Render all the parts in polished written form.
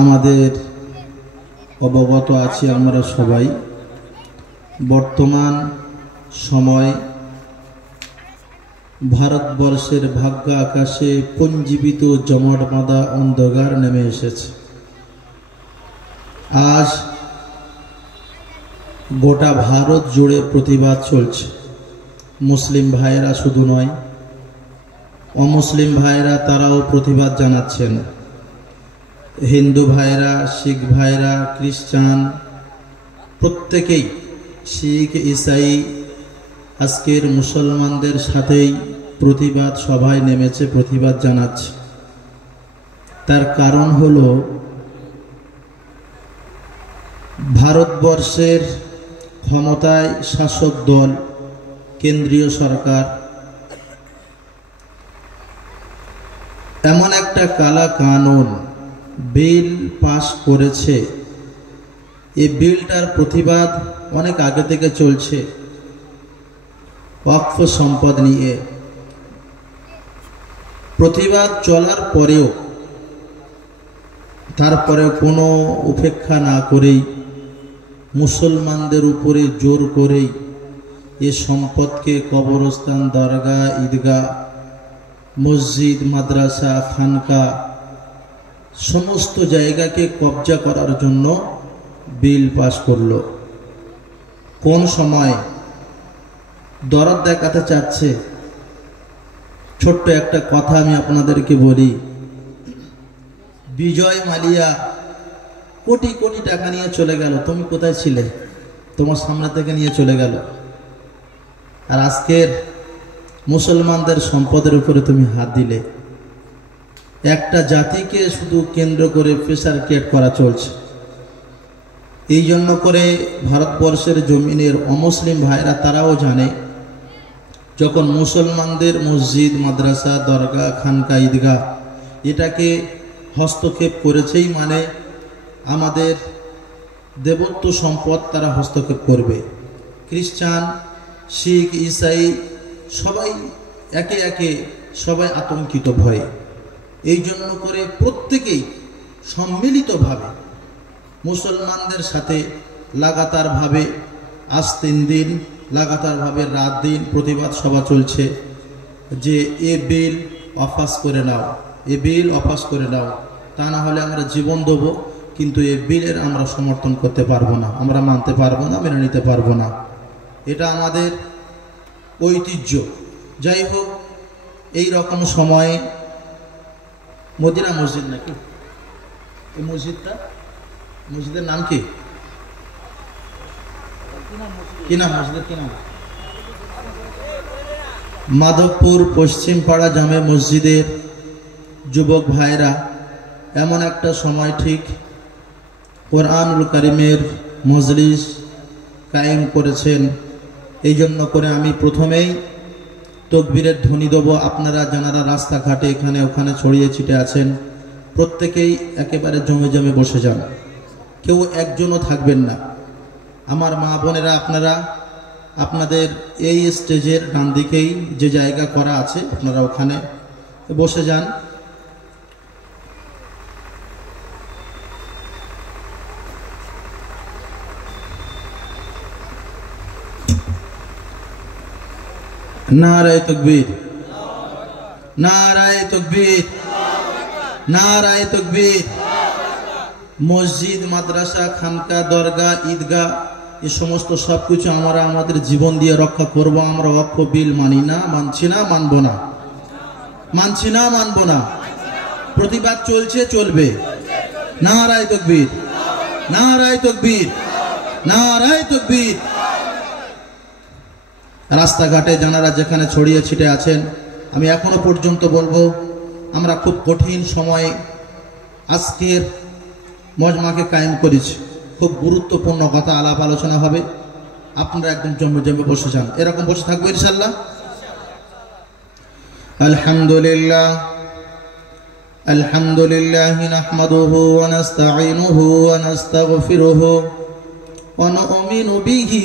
আমাদের অবগত আছি আমরা সবাই, বর্তমান সময় ভারতবর্ষের ভাগ্য আকাশে পঞ্জীবিত জমাট বাঁধা অন্ধকার নেমে এসেছে। আজ গোটা ভারত জুড়ে প্রতিবাদ চলছে। মুসলিম ভাইরা শুধু নয়, অমুসলিম ভাইরা তারাও প্রতিবাদ জানাচ্ছেন। হিন্দু ভাইরা, শিখ ভাইরা, খ্রিস্টান প্রত্যেকেই, শিখ ইসাই আজকের মুসলমানদের সাথেই প্রতিবাদ সভায় নেমেছে, প্রতিবাদ জানাচ্ছে। তার কারণ হলো ভারতবর্ষের ক্ষমতায় শাসক দল, কেন্দ্রীয় সরকার এমন একটা কালা কানুন বিল পাশ করেছে। এই বিলটার প্রতিবাদ অনেক আগে থেকে চলছে। ওয়াকফ সম্পদ নিয়ে প্রতিবাদ চলার পরেও, তারপরেও কোনো উপেক্ষা না করেই মুসলমানদের উপরে জোর করেই এ সম্পদকে কবরস্থান, দরগা, ঈদগাহ, মসজিদ, মাদ্রাসা, খানকা সমস্ত জায়গাকে কবজা করার জন্য বিল পাশ করলো। কোন সময় দরদ দেখাতে চাচ্ছে। ছোট্ট একটা কথা আমি আপনাদেরকে বলি। বিজয় মালিয়া কোটি কোটি টাকা নিয়ে চলে গেল, তুমি কোথায় ছিলে? তোমার সামনে থেকে নিয়ে চলে গেল। আর আজকের মুসলমানদের সম্পদের উপরে তুমি হাত দিলে। একটা জাতিকে শুধু কেন্দ্র করে প্রেসার ক্রিয়েট করা চলছে। এই জন্য করে ভারতবর্ষের জমিনের অমুসলিম ভাইরা তারাও জানে, যখন মুসলমানদের মসজিদ, মাদ্রাসা, দরগা, খানকা, ঈদগাহ এটাকে হস্তক্ষেপ করেছেই মানে আমাদের দেবত্ব সম্পদ তারা হস্তক্ষেপ করবে। খ্রিস্টান, শিখ, ইসাই সবাই একে একে সবাই আতঙ্কিত ভয়ে। এই জন্য করে প্রত্যেকেই সম্মিলিতভাবে মুসলমানদের সাথে লাগাতারভাবে আজ 3 দিন লাগাতারভাবে রাত দিন প্রতিবাদ সভা চলছে যে এ বিল অপাস করে নাও, এ বিল অপাস করে নাও, তা না হলে আমরা জীবন দেব, কিন্তু এ বিলের আমরা সমর্থন করতে পারবো না, আমরা মানতে পারবো না, মেনে নিতে পারবো না। এটা আমাদের ঐতিহ্য। যাই হোক, এই রকম সময়ে মদিনা মসজিদ নাকি এই মসজিদটা, মসজিদের নাম কি? কি নাম মসজিদের? কি নাম? মাধবপুর পশ্চিম পাড়া জামে মসজিদের যুবক ভাইরা এমন একটা সময় ঠিক কোরআনুল কারিমের মজলিস কায়েম করেছেন। এই জন্য করে আমি প্রথমেই তকবীরের ধ্বনি দেব। আপনারা যারা রাস্তাঘাটে এখানে ওখানে ছড়িয়ে ছিটে আছেন, প্রত্যেকেই একেবারে জমে জমে বসে যান, কেউ একজনও থাকবেন না। আমার মা বোনেরা, আপনারা আপনাদের এই স্টেজের ডান দিকেই যে জায়গা করা আছে আপনারা ওখানে বসে যান। নারায়ে তাকবীর, নারায়ে তাকবীর, নারায়ে তাকবীর। মসজিদ, মাদ্রাসা, খানকা, দরগা, ঈদগাহ এই সমস্ত সবকিছু আমরা আমাদের জীবন দিয়ে রক্ষা করব। আমরা ওয়াকফ বিল মানি না, মানছি না, মানবো না, মানছি না, মানবো না। প্রতিবাদ চলছে, চলবে। নারায়ে তাকবীর, নারায়ে তাকবীর, নারায়ে তাকবীর। রাস্তাঘাটে যারা যেখানে ছড়িয়ে ছিটে আছেন, আমি এখনো পর্যন্ত বলবো, আমরা খুব কঠিন সময়ে আজকের মজমাকে কায়েম করেছি। খুব গুরুত্বপূর্ণ কথা আলাপ আলোচনা হবে। আপনারা একদম জমে জমে বসে যান, এরকম বসে থাকবো ইনশাআল্লাহ। আলহামদুলিল্লাহ, আলহামদুলিল্লাহ নাহমাদুহু ওয়া নাস্তাঈনুহু ওয়া নাস্তাগফিরুহু ওয়া নু'মিনু বিহি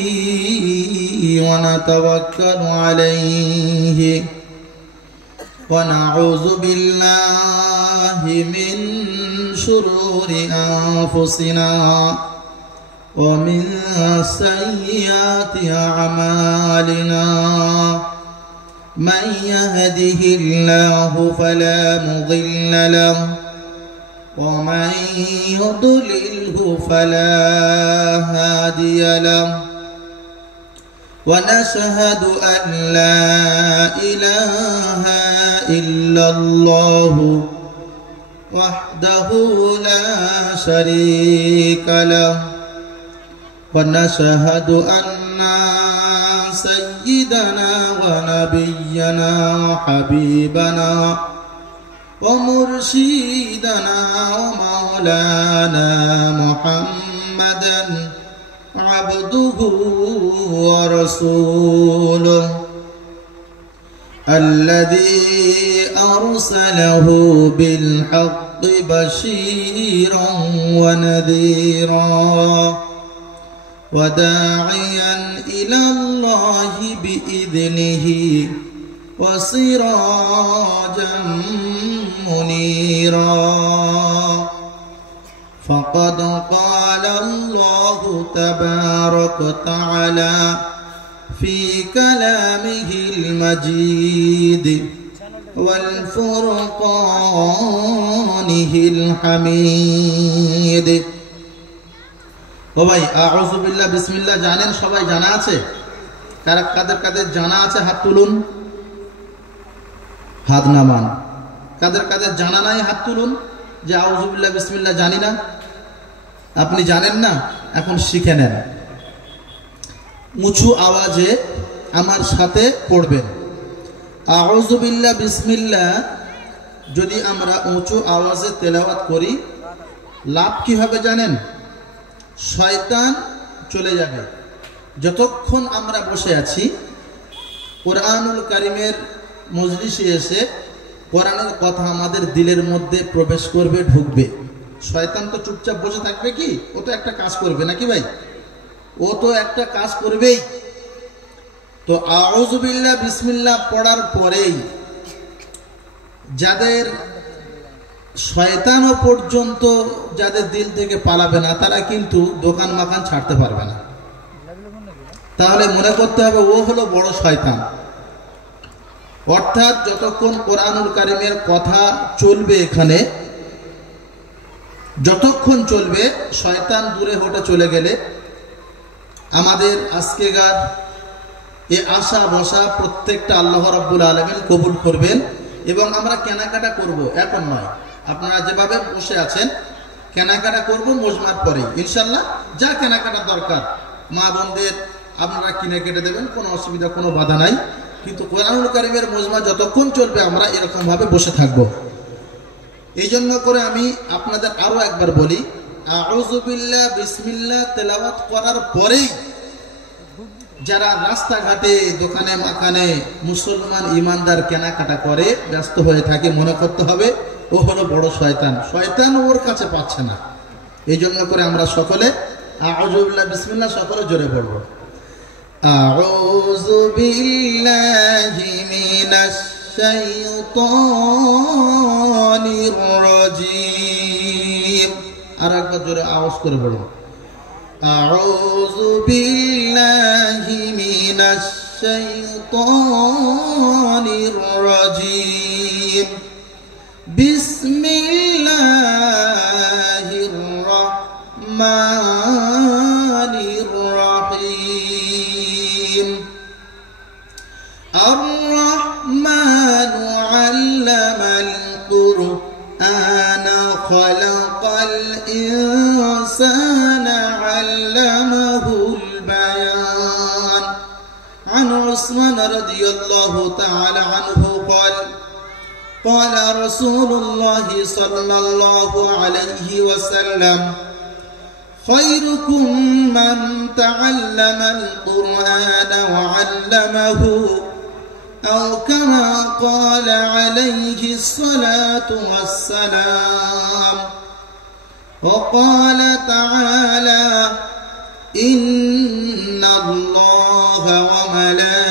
ওয়া নাতাওয়াক্কালু আলাইহি ونعوذ بالله من شرور أنفسنا ومن سيئات أعمالنا من يهده الله فلا مضل له ومن يضلله فلا هادي له ونشهد أن لا إله إلا الله وحده لا شريك له ونشهد أن سيدنا ونبينا وحبيبنا ومرشدنا ومولانا محمدا عبده ورسوله الذي أرسله بالحق بشيرا ونذيرا وداعيا إلى الله بإذنه وسراجا منيرا فقد قال الله تبارك وتعالى في كلامه المجيد والفرقانه الحميد ও ভাই আউযু বিল্লাহ বিসমিল্লাহ জানেন? সবাই জানা আছে? কাদের কাদের জানা আছে হাত তুলুন, হাত নামান। কাদের কাদের জানা নাই হাত তুলুন যে আউযু বিল্লাহ বিসমিল্লাহ জানি না। আপনি জানেন না, এখন শিখে নেন। উঁচু আওয়াজে আমার সাথে পড়বেন। আউযু বিল্লাহ বিসমিল্লাহ যদি আমরা উঁচু আওয়াজে তেলাওয়াত করি, লাভ কি হবে জানেন? শয়তান চলে যাবে। যতক্ষণ আমরা বসে আছি কোরআনুল কারীমের মজলিসে এসে কোরআনের কথা আমাদের দিলের মধ্যে প্রবেশ করবে, ঢুকবে। শয়তান তো চুপচাপ বসে থাকবে কি? ও তো একটা কাজ করবে নাকি ভাই? ও তো একটা কাজ করবেই। তো আউযু বিল্লাহ বিসমিল্লাহ পড়ার পরেই যাদের শয়তানও পর্যন্ত যাদের দিল থেকে পালাবে না, তারা কিন্তু দোকান মাকান ছাড়তে পারবে না। তাহলে মনে করতে হবে ও হলো বড় শয়তান। অর্থাৎ যতক্ষণ কোরআনুল কারীমের কথা চলবে, এখানে যতক্ষণ চলবে, শয়তান দূরে হটে চলে গেলে আমাদের আজকেকার এ আশা বসা প্রত্যেকটা আল্লাহ রাব্বুল আলামিন কবুল করবেন এবং আমরা কেনাকাটা করব। এখন নয়, আপনারা যেভাবে বসে আছেন কেনাকাটা করব মজমার পরে ইনশাল্লাহ। যা কেনাকাটার দরকার মা বোনদের আপনারা কিনে কেটে দেবেন, কোনো অসুবিধা, কোনো বাধা নাই। কিন্তু কোরআনুল কারীমের মজমা যতক্ষণ চলবে আমরা এরকম ভাবে বসে থাকব। এই জন্য করে আমি আপনাদের আরো একবার বলি, আউযু বিল্লাহ বিসমিল্লাহ তেলাওয়াত করার পরেই যারা রাস্তাঘাটে দোকানে মাকানে মুসলমান ইমানদার কেনাকাটা করে ব্যস্ত হয়ে থাকে, মনে করতে হবে ও হলো বড় শয়তান। শয়তান ওর কাছে পাচ্ছে না। এই জন্য করে আমরা সকলে আউযু বিল্লাহ বিসমিল্লাহ সকলে জোরে পড়ব। আউযু বিল্লাহি মিনাশ শাইতানির রাজীম। আর একবার জোরে আওয়াজ করে বলুন, আউযু বিল্লাহি মিনাশ শাইতানির রাজীম। বিসমিল্লাহির রাহমানির রাহিম। আর-রাহমানু আল্লামাল কুরআনা খালাকাল ইনসানা আল্লামাহুল বায়ান। عن عثمان رضي الله تعالى عنه قال قال رسول الله صلى الله عليه وسلم خيركم من تعلم القرآن وعلمه أو كما قال عليه الصلاة والسلام. وقال تعالى إن الله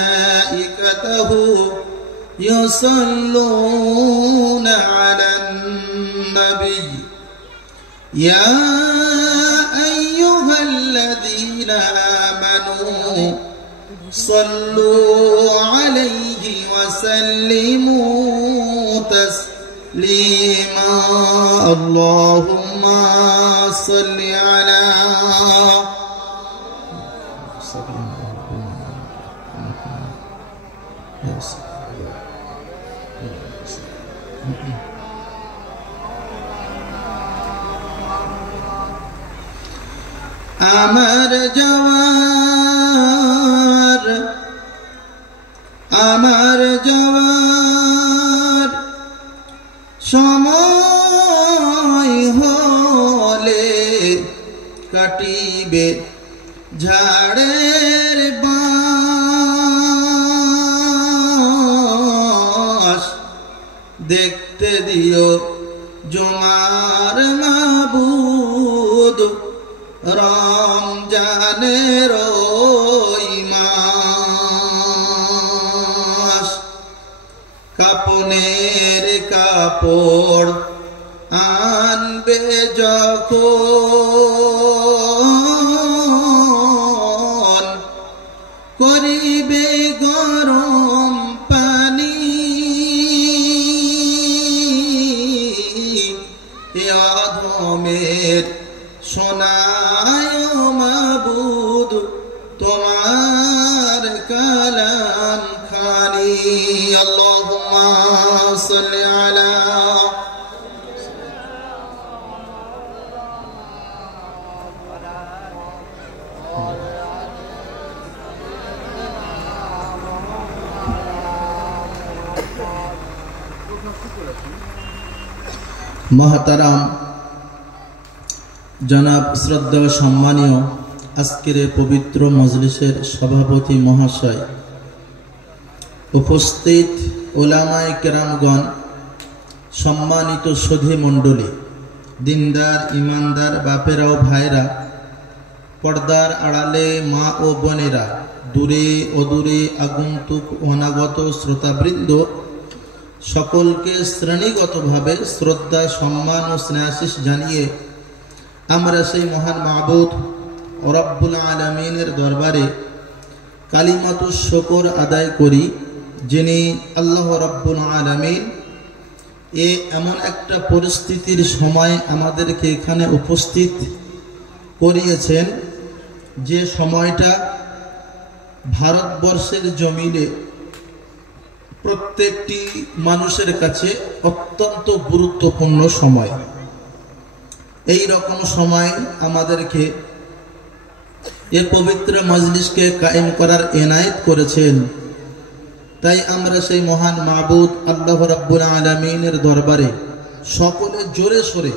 وملائكته يصلون على ইয়া আইয়ুহাল্লাযীনা আমানু সাল্লু আলাইহি ওয়া সাল্লিমু তাসলিমা আল্লাহুম্মা সাল্লি আলা আমার যাওয়ার সময় হলে কাটিবে ঝাড়ের বাঁশ দেখতে দিও জুমার মাবুদ রমজানের ওই মাস কাপনের কাপড় আনবে যখন করিবে গরম পানি অধমের শোনায় মাবুদ তোমার কালাম খানি আল্লাহুম্মা সাল্লি আলা মহতারাম জনাব শ্রদ্ধা সম্মানীয় আজকের পবিত্র মজলিসের সভাপতি মহাশয়, উপস্থিত উলামায়ে কেরামগণ, সম্মানিত সুধী মণ্ডলী, দিনদার ইমানদার বাপেরা ও ভাইরা, পর্দার আড়ালে মা ও বোনেরা, দূরে অদূরে আগন্তুক অনাগত শ্রোতাবৃন্দ, সকলকে শ্রেণীগতভাবে শ্রদ্ধা সম্মান ও স্নেহাশিস জানিয়ে আমরা সেই মহান মাবুদ রব্বুল আলামিনের দরবারে কালিমাতুশ শুকর আদায় করি, যিনি আল্লাহ রব্বুল আলামিন এমন একটা পরিস্থিতির সময় আমাদেরকে এখানে উপস্থিত করিয়েছেন, যে সময়টা ভারতবর্ষের জমিনে প্রত্যেকটি মানুষের কাছে অত্যন্ত গুরুত্বপূর্ণ সময়। এই রকম সময় আমাদেরকে এ পবিত্র মজলিসকে কায়েম করার এনায়েত করেছেন। তাই আমরা সেই মহান মাবুদ আল্লাহ রাব্বুল আলামিনের দরবারে সকলে জোরে সোরে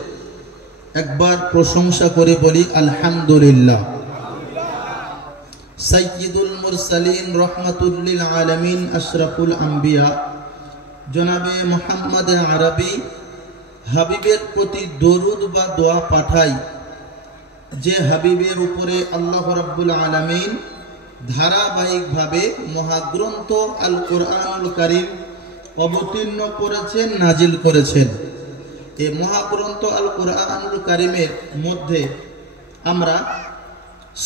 একবার প্রশংসা করে বলি আলহামদুলিল্লাহ। সাইয়্যিদুল মুরসালিন রহমাতুল লিল আলামিন আশরাফুল আম্বিয়া জনাবে মুহাম্মদ আরবি হাবিবের প্রতি দরুদ বা দোয়া পাঠাই, যে হাবিবের উপরে আল্লাহ রাব্বুল আলামিন ধারাবাহিকভাবে মহাগ্রন্থ আল কোরআনুল কারীম অবতীর্ণ করেছেন, নাজিল করেছেন। এই মহাগ্রন্থ আল কোরআনুল কারীমের মধ্যে আমরা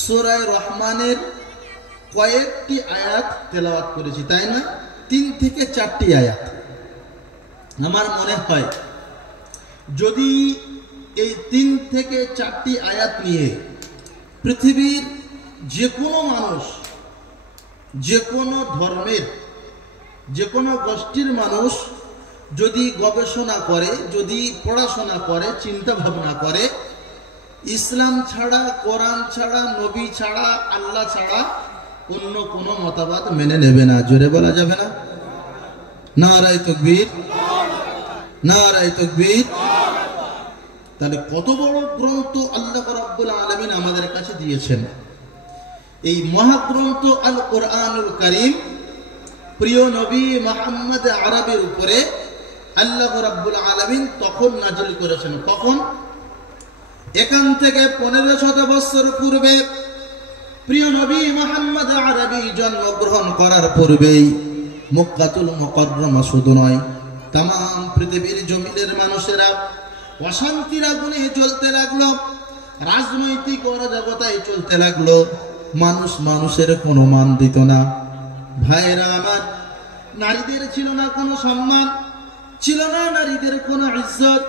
সূরা রহমানের কয়েকটি আয়াত তেলাওয়াত করেছি, তাই না? 3 থেকে 4টি আয়াত। আমার মনে হয় যদি এই 3 থেকে 4টি আয়াত নিয়ে পৃথিবীর যে কোনো মানুষ, যে কোনো ধর্মের, যে কোনো গোষ্ঠীর মানুষ যদি গবেষণা করে, যদি পড়াশোনা করে, চিন্তা ভাবনা করে, ইসলাম ছাড়া, কোরআন ছাড়া, নবী ছাড়া, আল্লাহ ছাড়া অন্য কোনো মতবাদ মেনে নেবে না। জোরে বলা যাবে না? নারায়ে তাকবীর, নারায়ে তাকবীর। তাহলে কত বড় গ্রন্থ আল্লাহ রাব্বুল আলামিন আমাদের কাছে দিয়েছেন। এই মহাগ্রন্থ আল কোরআনুল কারীম প্রিয় নবী মুহাম্মদ আরবির উপরে আল্লাহ রাব্বুল আলামিন তখন নাজিল করেছেন। কখন? এখান থেকে 1500 বছর পূর্বে প্রিয় নবী মুহাম্মদ আরবি জন্মগ্রহণ করার পূর্বেই মক্কাতুল মুকাররমা শুধু নয়, তাম পৃথিবীর জমিনের মানুষেরা অশান্তির আগুনে জ্বলতে লাগলো, রাজনৈতিক অরাজকতায় চলতে লাগলো, মানুষ মানুষের কোনো মান দিত না। ভাইরা আমার, নারীদের ছিল না কোনো সম্মান, ছিল না নারীদের কোনো ইজ্জত।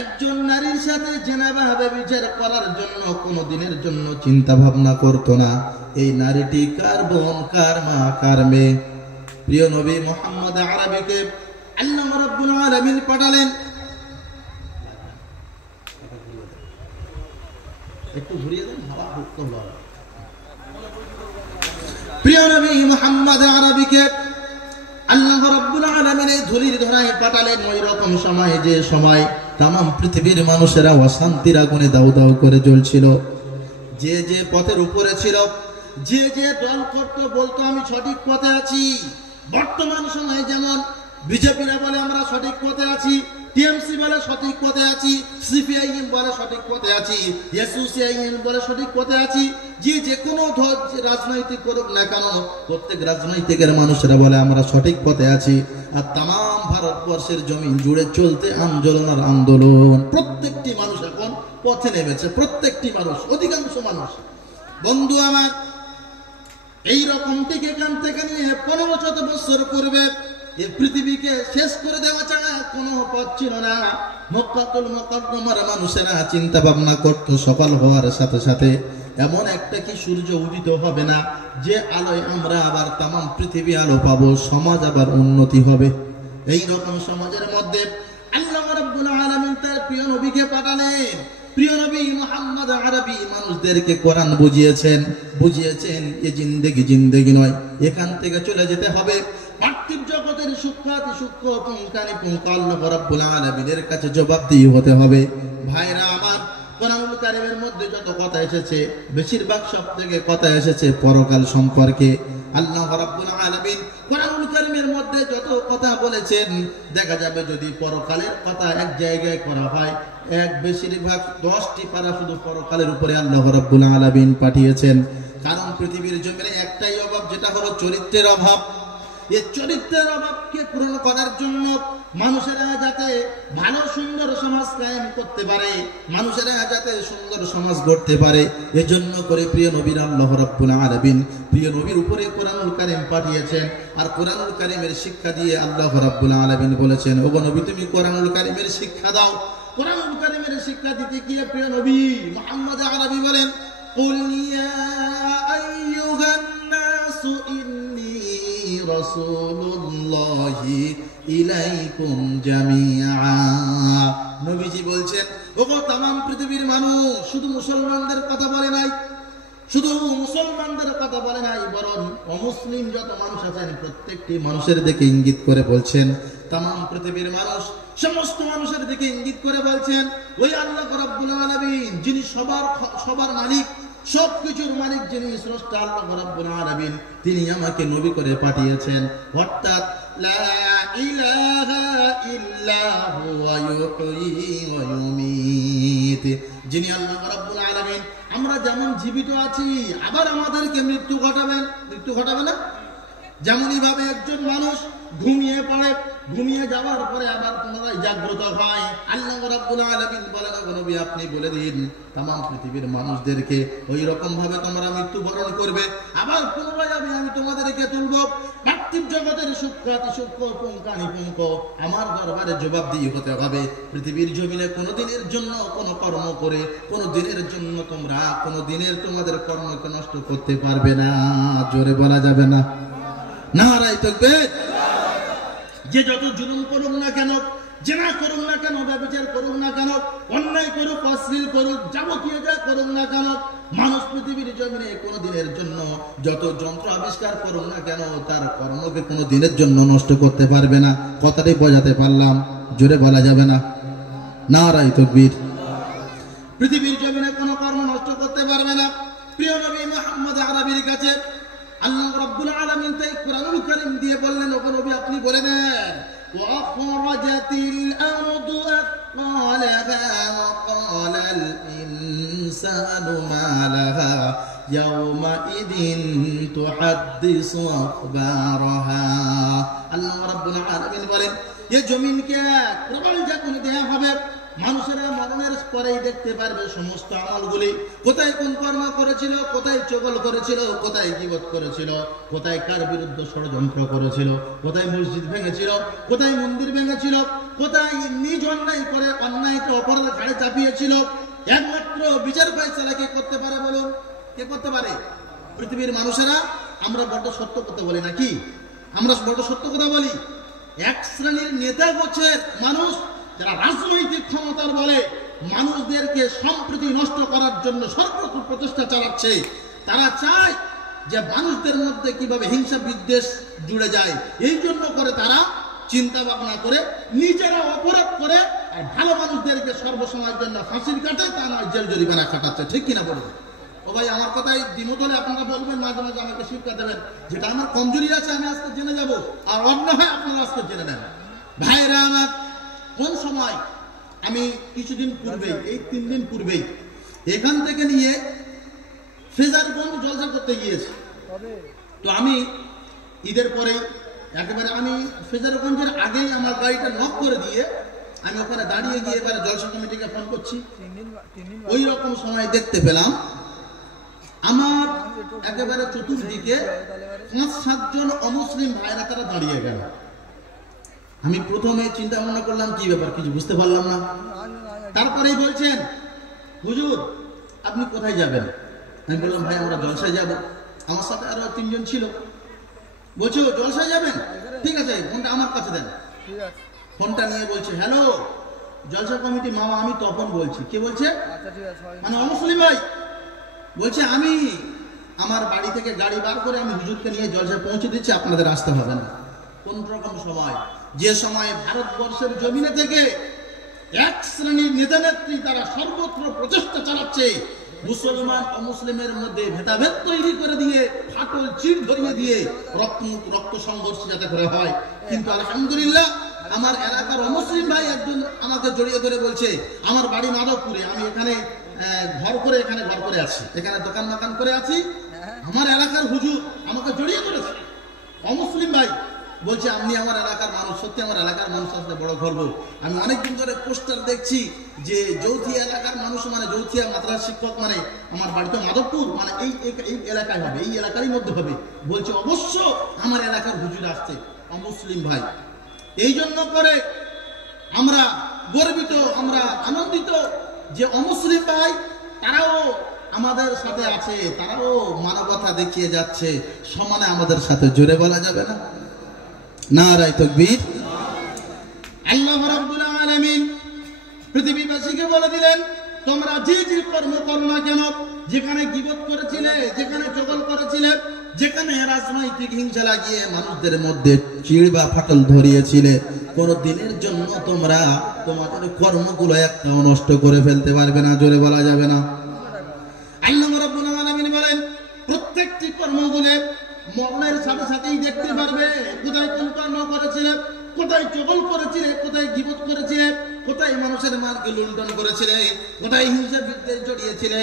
একজন নারীর সাথে জেনাবা ব্যভিচার করার জন্য কোনো দিনের জন্য চিন্তা ভাবনা করতো না এই নারীটি কার বোন, কার মা, কার মেয়ে। প্রিয় নবী মুহাম্মদ আরবিকে আল্লাহ রাব্বুল আলামিন পাঠালেন। একটু ঘুরিয়ে দেন, হাওয়া ঢুকতো ভালো। প্রিয় নবী মুহাম্মদ আরবিকে আল্লাহ রাব্বুল আলামিন এই ধুলির ধরায় পাঠালেন ওই রকম সময়, যে সময় তাম পৃথিবীর মানুষেরা অশান্তির আগুনে দাউ দাউ করে জ্বলছিল। যে যে পথের উপরে ছিল, যে যে দল করত, বলতো আমি সঠিক পথে আছি। বর্তমান সময়ে যেমন বিজেপিরা বলে আমরা সঠিক পথে আছি, টিএমসি বলে সঠিক পথে আছি, সিপিআইএম বলে সঠিক পথে আছি, এসইউসিআইএম বলে সঠিক পথে আছি। যে কোনো রাজনৈতিক করুক না কেন, প্রত্যেক রাজনৈতিকের মানুষেরা বলে আমরা সঠিক পথে আছি। আর তাম ভারতবর্ষের জমিন জুড়ে চলতে আন্দোলন আর আন্দোলন। প্রত্যেকটি মানুষ এখন পথে নেমেছে, প্রত্যেকটি মানুষ, অধিকাংশ মানুষ। বন্ধু আমার, এই রকম ঠিক এখান থেকে নিয়ে 1500 বছর পূর্বে এই পৃথিবীকে শেষ করে দেওয়া ছাড়া কোনো পথ ছিল না। মক্কাতুল মুকাররমার মানুষেরা চিন্তা ভাবনা করত সকাল হওয়ার সাথে সাথে এমন একটা কি সূর্য উদিত হবে না যে আলোয় আমরা আবার তাম পৃথিবী আলো পাবো, সমাজ আবার উন্নতি হবে। এই রকম সমাজের মধ্যে আল্লাহ রাব্বুল আলামিন তার প্রিয় নবীকে পাঠালেন। প্রিয় নবী মুহাম্মদ আরবি মানুষদেরকে কোরআন বুঝিয়েছেন এ জিন্দেগি নয়, এখান থেকে চলে যেতে হবে। পার্থিব জগতের সূক্ষ্মাতি সূক্ষ্ম পুঙ্খানুপুঙ্খ আল্লাহ রাব্বুল আলামিনের কাছে জবাবদিহি হতে হবে। ভাইরা আমার, কোরআনুল কারীমের মধ্যে যত কথা এসেছে, বেশিরভাগ সব থেকে কথা এসেছে পরকাল সম্পর্কে। আল্লাহ রাব্বুল আলামিন কোরআনুল কারীমের মধ্যে যত কথা বলেছেন, দেখা যাবে যদি পরকালের কথা এক জায়গায় করা হয়, বেশিরভাগ 10টি পারা শুধু পরকালের উপরে আল্লাহ রাব্বুল আলামিন পাঠিয়েছেন। কারণ পৃথিবীর জমিনে একটাই অভাব, যেটা হলো চরিত্রের অভাব। এই চরিত্রের অভাবকে পূরণ করার জন্য মানুষেরা যাতে ভালো সুন্দর সমাজ কায়েম করতে পারে, মানুষেরা যাতে সুন্দর সমাজ গড়তে পারে, এজন্য করে প্রিয় নবীর আল্লাহ রাব্বুল আলামিন প্রিয় নবীর উপরে কোরআনুল কারীম পাঠিয়েছেন। আর কোরআনুল কারীমের শিক্ষা দিয়ে আল্লাহ রাব্বুল আলামিন বলেছেন, ওগো নবী তুমি কোরআনুল কারীমের শিক্ষা দাও। কোরআনুল কারীমের শিক্ষা দিতে গিয়ে প্রিয় নবী মুহাম্মদ আরবি বলেন, কুল ইয়া আইয়ুহান নাসু ইন্নী রাসূলুল্লাহি ইলাইকুম জামিআ। নবীজি বলছেন, ওগো तमाम পৃথিবীর মানুষ, শুধু মুসলমানদের কথা বলে নাই, শুধু মুসলমানদের কথা বলে নাই, বরং অমুসলিম যত মানুষ আছেন প্রত্যেকটি মানুষের দিকে ইঙ্গিত করে বলছেন। तमाम পৃথিবীর মানুষ, সমস্ত মানুষের দিকে ইঙ্গিত করে বলছেন, ওই আল্লাহ রাব্বুল আলামিন যিনি সবার মালিক, সবকিছুর মালিক, যিনি স্রষ্টা আল্লাহ রাব্বুল আলামিন, তিনি আমাকে নবী করে পাঠিয়েছেন। অর্থাৎ লা ইলাহা ইল্লা হুয়া ইউহয়ী ওয়া ইউমীত, যিনি আল্লাহ রাব্বুল আলামিন আমরা যেমন জীবিত আছি আবার আমাদেরকে মৃত্যু ঘটাবে না। যেমনই ভাবে একজন মানুষ ঘুমিয়ে পড়ে, ঘুমিয়ে যাওয়ার পরে আবার পুনরায় জাগ্রত হয়। আল্লাহ রাব্বুল আলামিন বলেন, নবী আপনি বলে দিন तमाम পৃথিবীর মানুষদেরকে ওই রকম ভাবে তোমরা মৃত্যুবরণ করবে, আবার পুনরায় আমি তোমাদেরকে তুলব। পার্থিব জগতের সূক্ষ্মাতি সূক্ষ্ম পুঙ্খানুপুঙ্খ আমার দরবারে জবাবদিহি হতে হবে। পৃথিবীর জমিনে কোনো দিনের জন্য কোনো কর্ম করে কোনো দিনের জন্য তোমরা কোনো দিনের তোমাদের কর্মকে নষ্ট করতে পারবে না। জোরে বলা যাবে না, নারায়ে তাকবীর। যে যত জুলুম করুক না কেন, জেনা করুক না কেন, ব্যভিচার করুক না কেন, অন্যায় করুক, অশ্লীল করুক, যাবতীয় যা করুক না কেন, মানুষ পৃথিবীর জমিনে কোনো দিনের জন্য যত যন্ত্র আবিষ্কার করুক না কেন, তার কর্মকে কোনো দিনের জন্য নষ্ট করতে পারবে না। কথাটাই বোঝাতে পারলাম? জোরে বলা যাবে না, নারায়ে তাকবীর। পৃথিবীর জমিনে কোনো কর্ম নষ্ট করতে পারবে না। প্রিয় নবী মুহাম্মদ আরবির কাছে আল্লাহ রাব্বুল আলামিন তাই কোরআনুল কারীম দিয়ে বললেন, ওগো নবী আপনি বলে দেন, ওয়াখরাজাতিল আরদু আথকালাহা ওয়া ক্বালাল ইনসানু মা লাহা ইয়াওমাইদিন তুহাদ্দিসু আখবারাহা। আল্লাহ রাব্বুল আলামিন বলেন, এই জমিনকে প্রবল ঝাঁকুনি দেয়া হবে, মানুষেরা মরণের পরেই দেখতে পারবে সমস্ত আমলগুলি, কোথায় কোন কর্ম করেছিল, কোথায় চগল করেছিল, কোথায় গীবত করেছিল, কোথায় কার বিরুদ্ধে ষড়যন্ত্র করেছিল, কোথায় মসজিদ ভেঙেছিল, কোথায় মন্দির ভেঙেছিল, কোথায় নিজ অন্যায় করে অন্যায়কে অপরের ঘাড়ে চাপিয়েছিল। একমাত্র বিচার ফয়সালা কে করতে পারে বলুন? কে করতে পারে? পৃথিবীর মানুষেরা আমরা বড় সত্য কথা বলি নাকি? আমরা বড় সত্য কথা বলি। এক শ্রেণীর নেতা গোছের মানুষ যারা রাজনৈতিক ক্ষমতার বলে মানুষদেরকে সম্প্রীতি নষ্ট করার জন্য সর্বত্র প্রচেষ্টা চালাচ্ছে। তারা চায় যে মানুষদের মধ্যে কিভাবে হিংসা বিদ্বেষ জুড়ে যায়, এই জন্য করে তারা চিন্তা ভাবনা করে নিজেরা অপরাধ করে আর ভালো মানুষদেরকে সর্বসময়ের জন্য ফাঁসির কাটে, তা নয় জেল জরিমানা কাটাচ্ছে। ঠিক কিনা বলুন? ও ভাই, আমার কথাই দ্বিমত হলে আপনারা বলবেন, মাঝে মাঝে আমাকে শিক্ষা দেবেন। যেটা আমার কমজোরি আছে আমি আজকে জেনে যাব, আর অন্য হয় আপনারা আজকে জেনে নেন। ভাইরা আমার, কোন সময় আমি কিছুদিন পূর্বেই, এই 3 দিন পূর্বেই এখান থেকে নিয়ে ফেজারগঞ্জ জলসা করতে গিয়েছি। তো আমি ঈদের পরেই একেবারে আমি ফেজারগঞ্জের আগেই আমার গাড়িটা নক করে দিয়ে আমি ওখানে দাঁড়িয়ে গিয়ে এবারে জলসা কমিটিকে ফোন করছি। ওই রকম সময় দেখতে পেলাম আমার একেবারে চতুর্দিকে 5-7 জন অমুসলিম ভাইরা তারা দাঁড়িয়ে গেল। আমি প্রথমে চিন্তা ভাবনা করলাম কি ব্যাপার, কিছু বুঝতে পারলাম না। তারপরেই বলছেন, হুজুর আপনি কোথায় যাবেন? আমি বললাম, ভাই আমরা জলসায় যাব। আমার সাথে আরো 3 জন ছিল। বলছে, ও জলসায় যাবেন? ঠিক আছে, ফোনটা আমার কাছে দেন। ফোনটা নিয়ে বলছে, হ্যালো জলসা কমিটি মামা, আমি তখন বলছি। কে বলছে? মানে অমুসলিম ভাই বলছে, আমি আমার বাড়ি থেকে গাড়ি বার করে আমি হুজুরকে নিয়ে জলসায় পৌঁছে দিচ্ছি, আপনাদের আসতে হবে না। কোন রকম সময়, যে সময় ভারতবর্ষের জমিনে থেকে এক শ্রেণীর নেতা নেত্রী তারা সর্বত্র প্রচেষ্টা চালাচ্ছে মুসলমান ও মুসলিমের মধ্যে ভেদাভেদ তৈরি করে দিয়ে, ফাটল চিড় ধরিয়ে দিয়ে রক্ত সংঘর্ষ যাতে করে হয়। কিন্তু আলহামদুলিল্লাহ আমার এলাকার অমুসলিম ভাই একজন আমাকে জড়িয়ে ধরে বলছে, আমার বাড়ি মাধবপুরে, আমি এখানে ঘর করে আছি, এখানে দোকান মাকান করে আছি, আমার এলাকার হুজুর আমাকে জড়িয়ে ধরেছে। অমুসলিম ভাই বলছে, আপনি আমার এলাকার মানুষ। সত্যি আমার এলাকার মানুষ আসলে বড় গর্ব। আমি অনেকদিন ধরে পোস্টার দেখছি যে যৌথিয়া এলাকার মানুষ মানে যৌথিয়া মাদ্রাসা শিক্ষক মানে আমার বাড়ি তো মাধবপুর, মানে এই এলাকায় হবে, এই এলাকারই মধ্যে হবে। বলছে অবশ্য আমার এলাকার হুজুর আসছে, অমুসলিম ভাই। এই জন্য করে আমরা গর্বিত, আমরা আনন্দিত যে অমুসলিম ভাই তারাও আমাদের সাথে আছে, তারাও মানবতা দেখিয়ে যাচ্ছে সমানে আমাদের সাথে। জোরে বলা যাবে না? নারায়ে তাকবীর। আল্লাহ রাব্বুল আলামিন পৃথিবীবাসীকে বলে দিলেন, তোমরা যে যে কর্ম করো না কেন, যেখানে গীবত করেছিলে, যেখানে চগল করেছিলে, যেখানে রাজনৈতিক হিংসা লাগিয়ে মানুষদের মধ্যে চিড় বা ফাটল ধরিয়েছিলে, কোন দিনের জন্য তোমরা তোমাদের কর্মগুলো একটাও নষ্ট করে ফেলতে পারবে না। জোরে বলা যাবে না? আল্লাহ রাব্বুল আলামিন বলেন, প্রত্যেকটি কর্মগুলো মরণের সাথে সাথেই দেখতে পারবে কোথায় কোন কর্ম করেছিলে, কোথায় চগল করেছিলে, কোথায় গীবত করেছিলে, কোথায় মানুষের মালকে লুণ্ঠন করেছিলে, কোথায় হিংসা বিদ্বেষ জড়িয়েছিলে।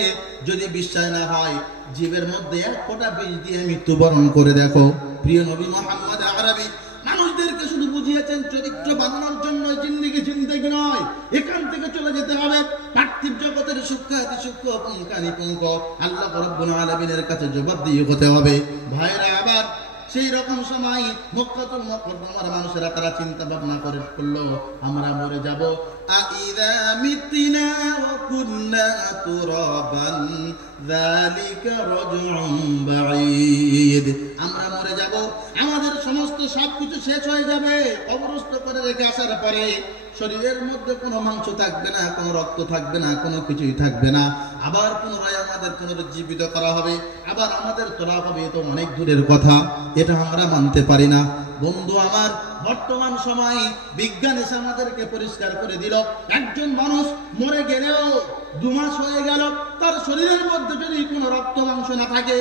যদি বিশ্বাস না হয়, জীবের মধ্যে 1 ফোঁটা বিষ দিয়ে মৃত্যুবরণ করে দেখো। প্রিয় নবী মুহাম্মদ আরবি মানুষদেরকে শুধু বুঝিয়েছেন চরিত্র বানানোর জন্য, জিন্দেগি নয়, এখান থেকে চলে যেতে হবে। পার্থিব জগতের সূক্ষ্মাতি সূক্ষ্ম পুঙ্খানুপুঙ্খ আল্লাহ রাব্বুল আলামিনের কাছে জবাবদিহি হতে হবে। ভাইরা, আবার সেই রকম সময় মক্কাতুল মুকাররমার মানুষেরা তারা চিন্তা ভাবনা করে করলো, আমরা মরে যাব। আইযা মিতনা ওয়া কুননা তুরাবান যালিকা রাজউন বাঈদ। আমরা মরে যাব, আমাদের সমস্ত সবকিছু শেষ হয়ে যাবে, কবরস্থ করে রেখে আসার পরে শরীরের মধ্যে কোনো মাংস থাকবে না, কোনো রক্ত থাকবে না, কোনো কিছুই থাকবে না। আবার পুনরায় আমাদের পুনরুজ্জীবিত করা হবে, আবার আমাদের তোলা হবে। তো অনেক দূরের কথা, এটা আমরা মানতে পারি না। বন্ধু আমার, বর্তমান সময়ে বিজ্ঞান এসে আমাদেরকে পরিষ্কার করে দিল, একজন মানুষ মরে গেলেও 2 মাস হয়ে গেল, তার শরীরের মধ্যে যদি কোনো রক্ত মাংস না থাকে,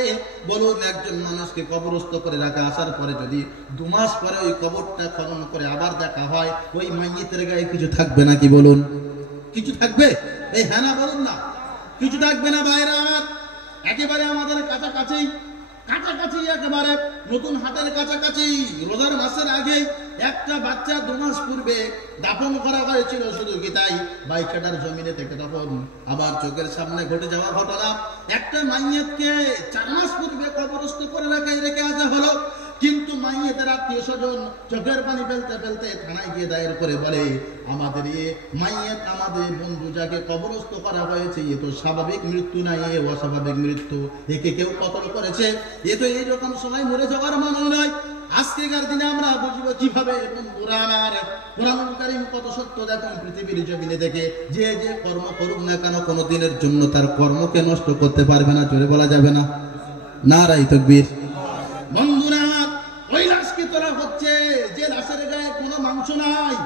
বলুন একজন মানুষকে কবরস্থ করে রাখা আসার পরে যদি 2 মাস পরে ওই কবরটা খনন করে আবার দেখা হয়, ওই মাইয়িতের গায়ে কিছু থাকবে নাকি বলুন? কিছু থাকবে? এই হ্যাঁ না বলুন না, কিছু থাকবে না। ভাইরা আমার, একেবারে আমাদের কাছাকাছি একেবারে নতুন হাটের কাছাকাছি রোজার মাসের আগে একটা বাচ্চা 2 মাস পূর্বে দাফন করা হয়েছিল, শুধু কি তাই, বাইকাটার জমিনে থেকে তখন আবার চোখের সামনে ঘটে যাওয়া ঘটনা, একটা মাইয়াতকে 4 মাস পূর্বে কবরস্থ করে রেখে আসা হলো। কিন্তু মাইয়াতের আত্মীয় স্বজন চোখের পানি ফেলতে ফেলতে থানায় গিয়ে দায়ের করে বলে, আমাদের মাইয়াত, আমাদের বন্ধু যাকে কবরস্থ করা হয়েছে, এ তো স্বাভাবিক মৃত্যু নাই, এ অস্বাভাবিক মৃত্যু, একে কেউ কতল করেছে, এ তো এইরকম সময় মরে যাওয়ার মানুষ নয়। আজকেকার দিনে আমরা বুঝবো কিভাবে? বন্ধুরা আমার, কোরআনুল কারীম কত সত্য দেখুন পৃথিবীর জমিনে থেকে। যে যে কর্ম করুক না কেন, কোনো দিনের জন্য তার কর্মকে নষ্ট করতে পারবে না, জোরে বলা যাবে না, নারায়ে তাকবীর। বন্ধুরা, ওই লাশকে তোলা হচ্ছে, যে লাশের গায়ে কোনো মাংস নাই,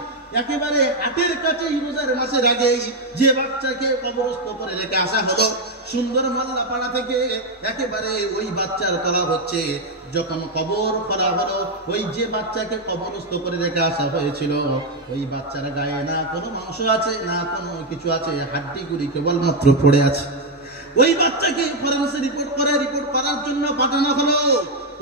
একেবারে হাতের কাছে রোজার মাসের আগেই যে বাচ্চাকে কবরস্থ করে রেখে আসা হলো সুন্দর মোল্লাপাড়া থেকে, একেবারে ওই বাচ্চার তোলা হচ্ছে। যখন কবর করা হলো, ওই যে বাচ্চাকে কবরস্থ করে রেখে আসা হয়েছিল, ওই বাচ্চার গায়ে না কোনো মাংস আছে, না কোনো কিছু আছে, হাড্ডিগুলি কেবলমাত্র পড়ে আছে। ওই বাচ্চাকে ফরেন্সিক রিপোর্ট করার জন্য পাঠানো হলো।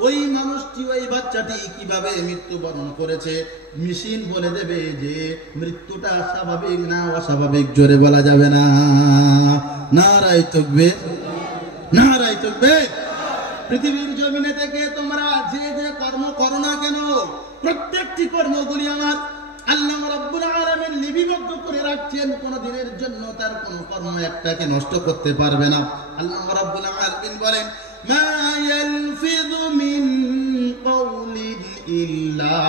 ওই মানুষটি, ওই বাচ্চাটি কিভাবে মৃত্যুবরণ করেছে, মেশিন বলে দেবে যে মৃত্যুটা স্বাভাবিক না অস্বাভাবিক, জোরে বলা যাবে না, নারায়ে তাকবীর, নারায়ে তাকবীর। পৃথিবীর জমিনে থেকে তোমরা যে যে কর্ম করো না কেন, প্রত্যেকটি কর্মগুলি আমার আল্লাহ রাব্বুল আলামিন লিপিবদ্ধ করে রাখছেন, কোন দিনের জন্য তার কোন কর্ম একটাকে নষ্ট করতে পারবে না। আল্লাহ রাব্বুল আলামিন বলেন, মা ইয়ালফিযু মিন কওলিন ইল্লা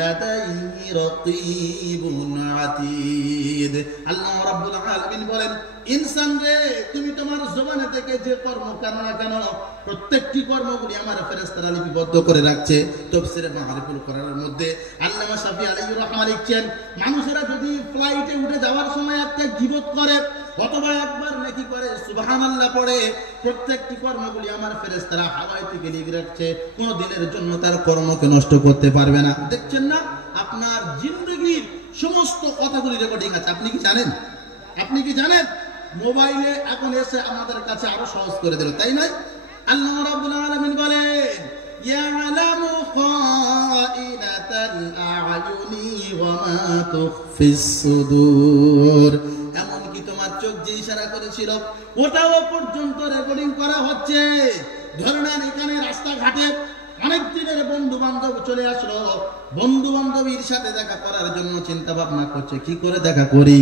লাদাইহি রাকীবুন আতীদ। আল্লাহ রাব্বুল আলামিন বলেন, ইনসান রে, তুমি তোমার জবানে থেকে যে কর্ম করো না কেন, প্রত্যেকটি কর্মগুলি আমার ফেরেশতারা লিপিবদ্ধ করে রাখছে। তাফসীরে মাআরিফুল কোরআনের মধ্যে আল্লামা শাফি আলাইহির রাহমাহ লিখছেন, মানুষেরা যদি ফ্লাইটে উঠে যাওয়ার সময় একটা গীবত করে অথবা একবার নেকি করে সুবহানাল্লাহ পড়ে, প্রত্যেকটি কর্মগুলি আমার ফেরেশতারা হাওয়ায় থেকে লিখে রাখছে, কোন দিনের জন্য তার কর্মকে নষ্ট করতে পারবে না। দেখছেন না, আপনার জিন্দেগির সমস্ত কথাগুলি রেকর্ডিং আছে। আপনি কি জানেন? আপনি কি জানেন? মোবাইলে এখন এসে আমাদের কাছে আরো সহজ করে দিল, তাই নয়? আল্লাহ রাব্বুল আলামিন বলেন, ইয়ালামু খাইনাতাল আ'য়ুনি ওয়া মা তুখফিস সুদূর। এমনকি তোমার চোখ যে ইশারা করেছিল ওটাও পর্যন্ত রেকর্ডিং করা হচ্ছে। ধরে নেন, এখানে রাস্তাঘাটে অনেক দিনের বন্ধু বান্ধব চলে আসলো, বন্ধু বান্ধবীর সাথে দেখা করার জন্য চিন্তা ভাবনা করছে, কি করে দেখা করি।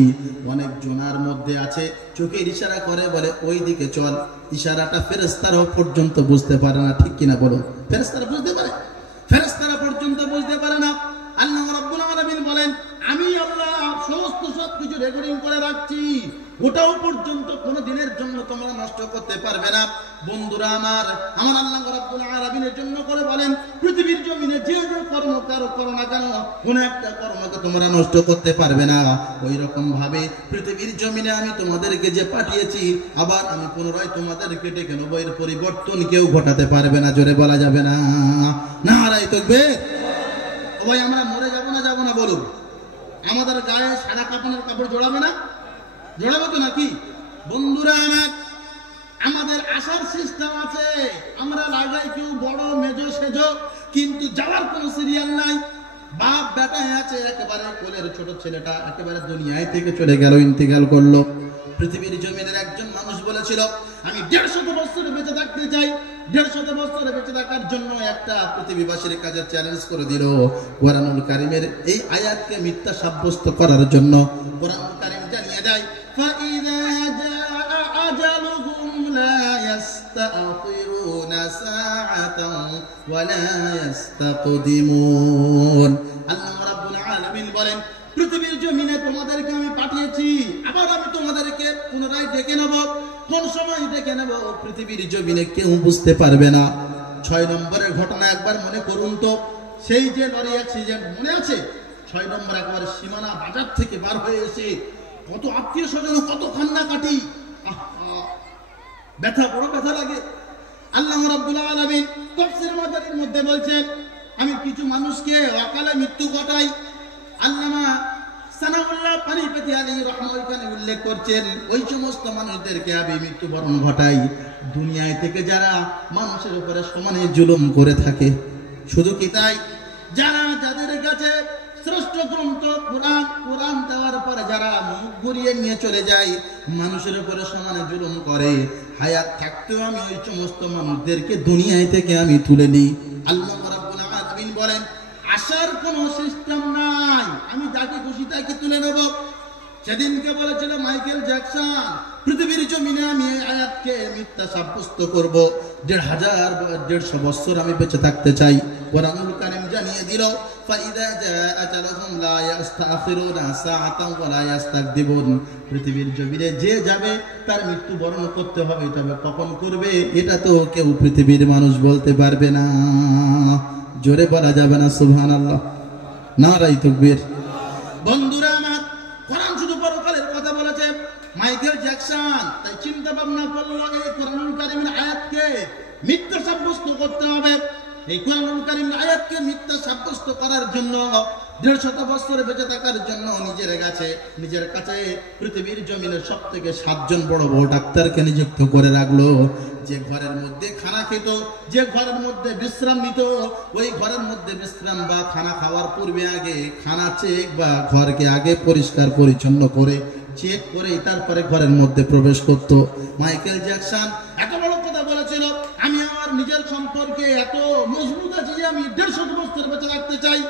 অনেক জনার মধ্যে আছে চোখের ইশারা করে, বলে ওই দিকে চল, ইশারাটা ফেরেশতারাও পর্যন্ত বুঝতে পারে না, ঠিক কিনা বলো? ফেরেশতারা বুঝতে পারে? ফেরেশতারা পর্যন্ত বুঝতে পারে না। আল্লাহ রাব্বুল আলামিন বলেন, আমি আল্লাহ সমস্ত সবকিছু রেকর্ডিং করে রাখছি, ওটাও পর্যন্ত কোন দিনের জন্য তোমরা নষ্ট করতে পারবে না। বন্ধুরা আমার আল্লাহ রাব্বুল আলামিনের জন্য করে বলেন, পৃথিবীর জমিনে যে যে কর্ম করো না কেন, কোন একটা কর্মকে তোমরা নষ্ট করতে পারবে না। ওই রকম ভাবে পৃথিবীর জমিনে আমি তোমাদেরকে যে পাঠিয়েছি, আবার আমি পুনরায় তোমাদেরকে ডেকে নেব, এর পরিবর্তন কেউ ঘটাতে পারবে না, জোরে বলা যাবে না, নারায়ে তাকবীর। ও ভাই, আমরা মরে যাবো না বলুন? আমাদের গায়ে সাদা কাপড়ের কাপড় জড়াবে না? জড়াবে তো নাকি? বন্ধুরা আমার, আমাদের আসার সিস্টেম আছে, আমরা লাগাই কেউ বড় মেজো সেজো, কিন্তু যাওয়ার কোনো সিরিয়াল নাই। বাপ বেটায় আছে, একেবারে কোলের ছোট ছেলেটা একেবারে দুনিয়ায় থেকে চলে গেল, ইন্তেকাল করলো। পৃথিবীর জমিনের একজন মানুষ বলেছিল, আমি 150 বছর বেঁচে থাকতে চাই। 150 বছর বেঁচে থাকার জন্য একটা পৃথিবীবাসীর কাছে চ্যালেঞ্জ করে দিল, কোরআনুল কারীমের এই আয়াতকে মিথ্যা সাব্যস্ত করার জন্য। কোরআনুল কারীম জানিয়ে দেয়, ফাইযা জাআ আজালুহুম লা ইস্তাখিরুনা সাআতান ওয়া লা ইস্তাকদিমুন। আল্লাহ রাব্বুল আলামিন বলেন, পৃথিবীর জমিনে তোমাদেরকে আমি পাঠিয়েছি, আবার আমি তোমাদেরকে পুনরায় ডেকে নেব। কোন সময় ডেকে নেব পৃথিবীর জমিনে কেউ বুঝতে পারবে না। 6 নম্বরের ঘটনা একবার মনে করুন তো, সেই যে লরি অ্যাক্সিডেন্ট মনে আছে? 6 নম্বর একবার সীমানা বাজার থেকে বার হয়ে এসে কত আত্মীয় স্বজন, কত কান্নাকাটি, ব্যথা, বড় ব্যথা লাগে। আল্লাহ রাব্বুল আলামিন তাফসীর মাজারির মধ্যে বলছেন, আমি কিছু মানুষকে অকালে মৃত্যু ঘটাই। আল্লামা সানাউল্লাহ পানিপতি আলাইহির রহমাতুল্লাহ উল্লেখ করছেন, ওই সমস্ত মানুষদেরকে আমি মৃত্যুবরণ ঘটাই দুনিয়ায় থেকে যারা মানুষের উপরে সমানে জুলুম করে থাকে। শুধু কি তাই, যারা যাদের কাছে শ্রেষ্ঠ গ্রন্থ কোরআন। কোরআন দেওয়ার পরে যারা মুখ ঘুরিয়ে নিয়ে চলে যায়, মানুষের উপরে সমানে জুলুম করে, হায়াত থাকতেও আমি ওই সমস্ত মানুষদেরকে দুনিয়ায় থেকে আমি তুলে নিই। আল্লাহ রাব্বুল আলামিন বলেন, আসার কোনো সিস্টেম নাই, আমি যাকে খুশি তাকে তুলে নেব। সেদিনকে বলেছিল মাইকেল জ্যাকসন, পৃথিবীর জমিনে আমি এই আয়াতকে মিথ্যা সাব্যস্ত করব, 1,500 বছর আমি বেঁচে থাকতে চাই। কোরআনুল কারীম জানিয়ে দিল, ফাইদা জাআ আজালুহুম লা ইস্তাখিরুনা সাআতান ওয়া লা ইস্তাকদিবুন। পৃথিবীর জমিনে যে যাবে তার মৃত্যু বরণ করতে হবে, তবে কখন করবে এটা তো কেউ পৃথিবীর মানুষ বলতে পারবে না। জোরে বলা যাবে না সুবহানাল্লাহ, নারায়ে তাকবীর। বন্ধুরা আমার, কোরআন শুধু পরকালের কথা বলেছে। মাইকেল জ্যাকসন তাই চিন্তা ভাবনা করলো, এই কোরআনুল কারীমের আয়াতকে মিথ্যা সাব্যস্ত করতে হবে। এই কোরআনুল কারীমের আয়াতকে মিথ্যা সাব্যস্ত করার জন্য 150 বছর বেঁচে থাকার জন্য নিজের কাছে পৃথিবীর জমিনের সবথেকে 7 জন বড় বড় ডাক্তারকে নিযুক্ত করে রাখলো। যে ঘরের মধ্যে খানা খেত, যে ঘরের মধ্যে বিশ্রাম নিত, ওই ঘরের মধ্যে বিশ্রাম বা খানা খাওয়ার পূর্বে আগে খানা চেক বা ঘরকে আগে পরিষ্কার পরিচ্ছন্ন করে চেক করে তারপরে ঘরের মধ্যে প্রবেশ করত। মাইকেল জ্যাকসন এত বড় কথা বলেছিল, আমি আমার নিজের সম্পর্কে এত মজবুত আছি যে আমি 150 বছর বেঁচে থাকতে চাই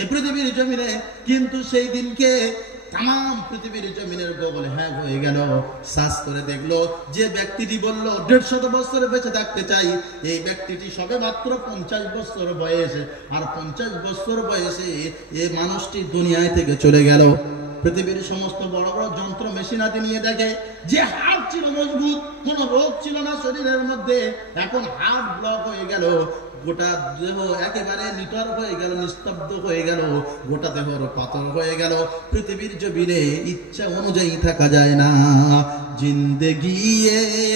এই পৃথিবীর জমিনে। কিন্তু সেই দিনকে তাম পৃথিবীর জমিনের গোবল হ্যাঁ হয়ে গেল। সার্চ করে দেখলো, যে ব্যক্তিটি বলল 150 বছর বেঁচে থাকতে চাই, এই ব্যক্তিটি সবে মাত্র 50 বছর বয়সে, আর 50 বছর বয়সে এই মানুষটি দুনিয়ায় থেকে চলে গেল। পৃথিবীর সমস্ত বড় বড় যন্ত্র মেশিনাদি নিয়ে দেখে, যে হার্ট ছিল মজবুত, কোন রোগ ছিল না শরীরের মধ্যে, এখন হার্ট ব্লক হয়ে গেল, গোটা দেহ একেবারে নিটর হয়ে গেল, নিস্তব্ধ হয়ে গেল, গোটা দেহর পাথর হয়ে গেল। পৃথিবীর জমিনে ইচ্ছা অনুযায়ী থাকা যায় না। জিন্দগি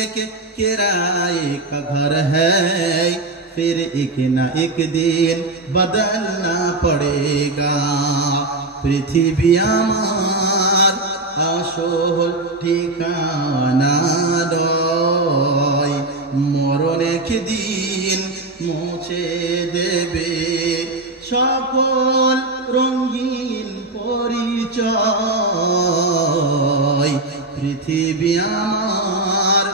এক কিরায়ে কা ঘর হ্যায়, फिर एक ना एक दिन बदलना पड़ेगा। पृथ्वी आमार आसल ठिकाना नय, मरण एक दिन मुछे देबे सकल रंगीन परिचय। पृथ्वी आमार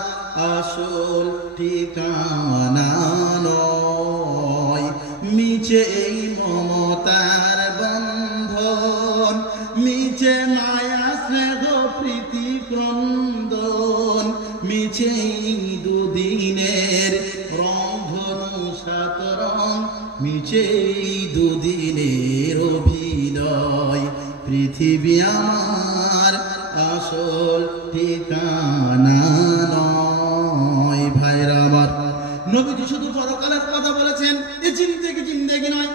आसल ठिकाना नय, मिछे এই মমতার বন্ধন, মিছে মায়া স্নেহ প্রীতি ক্রন্দন, মিছে এই দুদিনের রংধনু সাত রং, মিছে এই দুদিনের অভিনয়। পৃথিবী আমার আসল ঠিকানা নয়। ভাইরা আমার, নবীজি শুধু পরকালের কথা বলেছেন, এই জিন্দেগি নয়,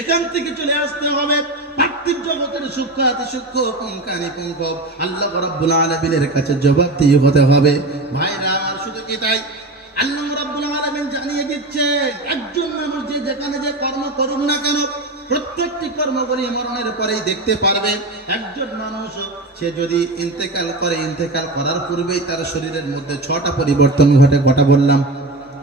এখান থেকে চলে আসতে হবে। পার্থিব জগতের সূক্ষ্ম অতি সূক্ষ্ম পুঙ্খানুপুঙ্খ আল্লাহ রাব্বুল আলামিনের কাছে জবাবদিহি হতে হবে। ভাইরা আমার, শুধু কি তাই? আল্লাহ রাব্বুল আলামিন জানিয়ে দিচ্ছে, একজন মানুষ যে যেখানে যে কর্ম করুন না কেন, প্রত্যেকটি কর্মগুলি মরণের পরেই দেখতে পারবে। একজন মানুষ সে যদি ইন্তেকাল করে, ইন্তেকাল করার পূর্বেই তার শরীরের মধ্যে 6টা পরিবর্তন ঘটে। কটা বললাম?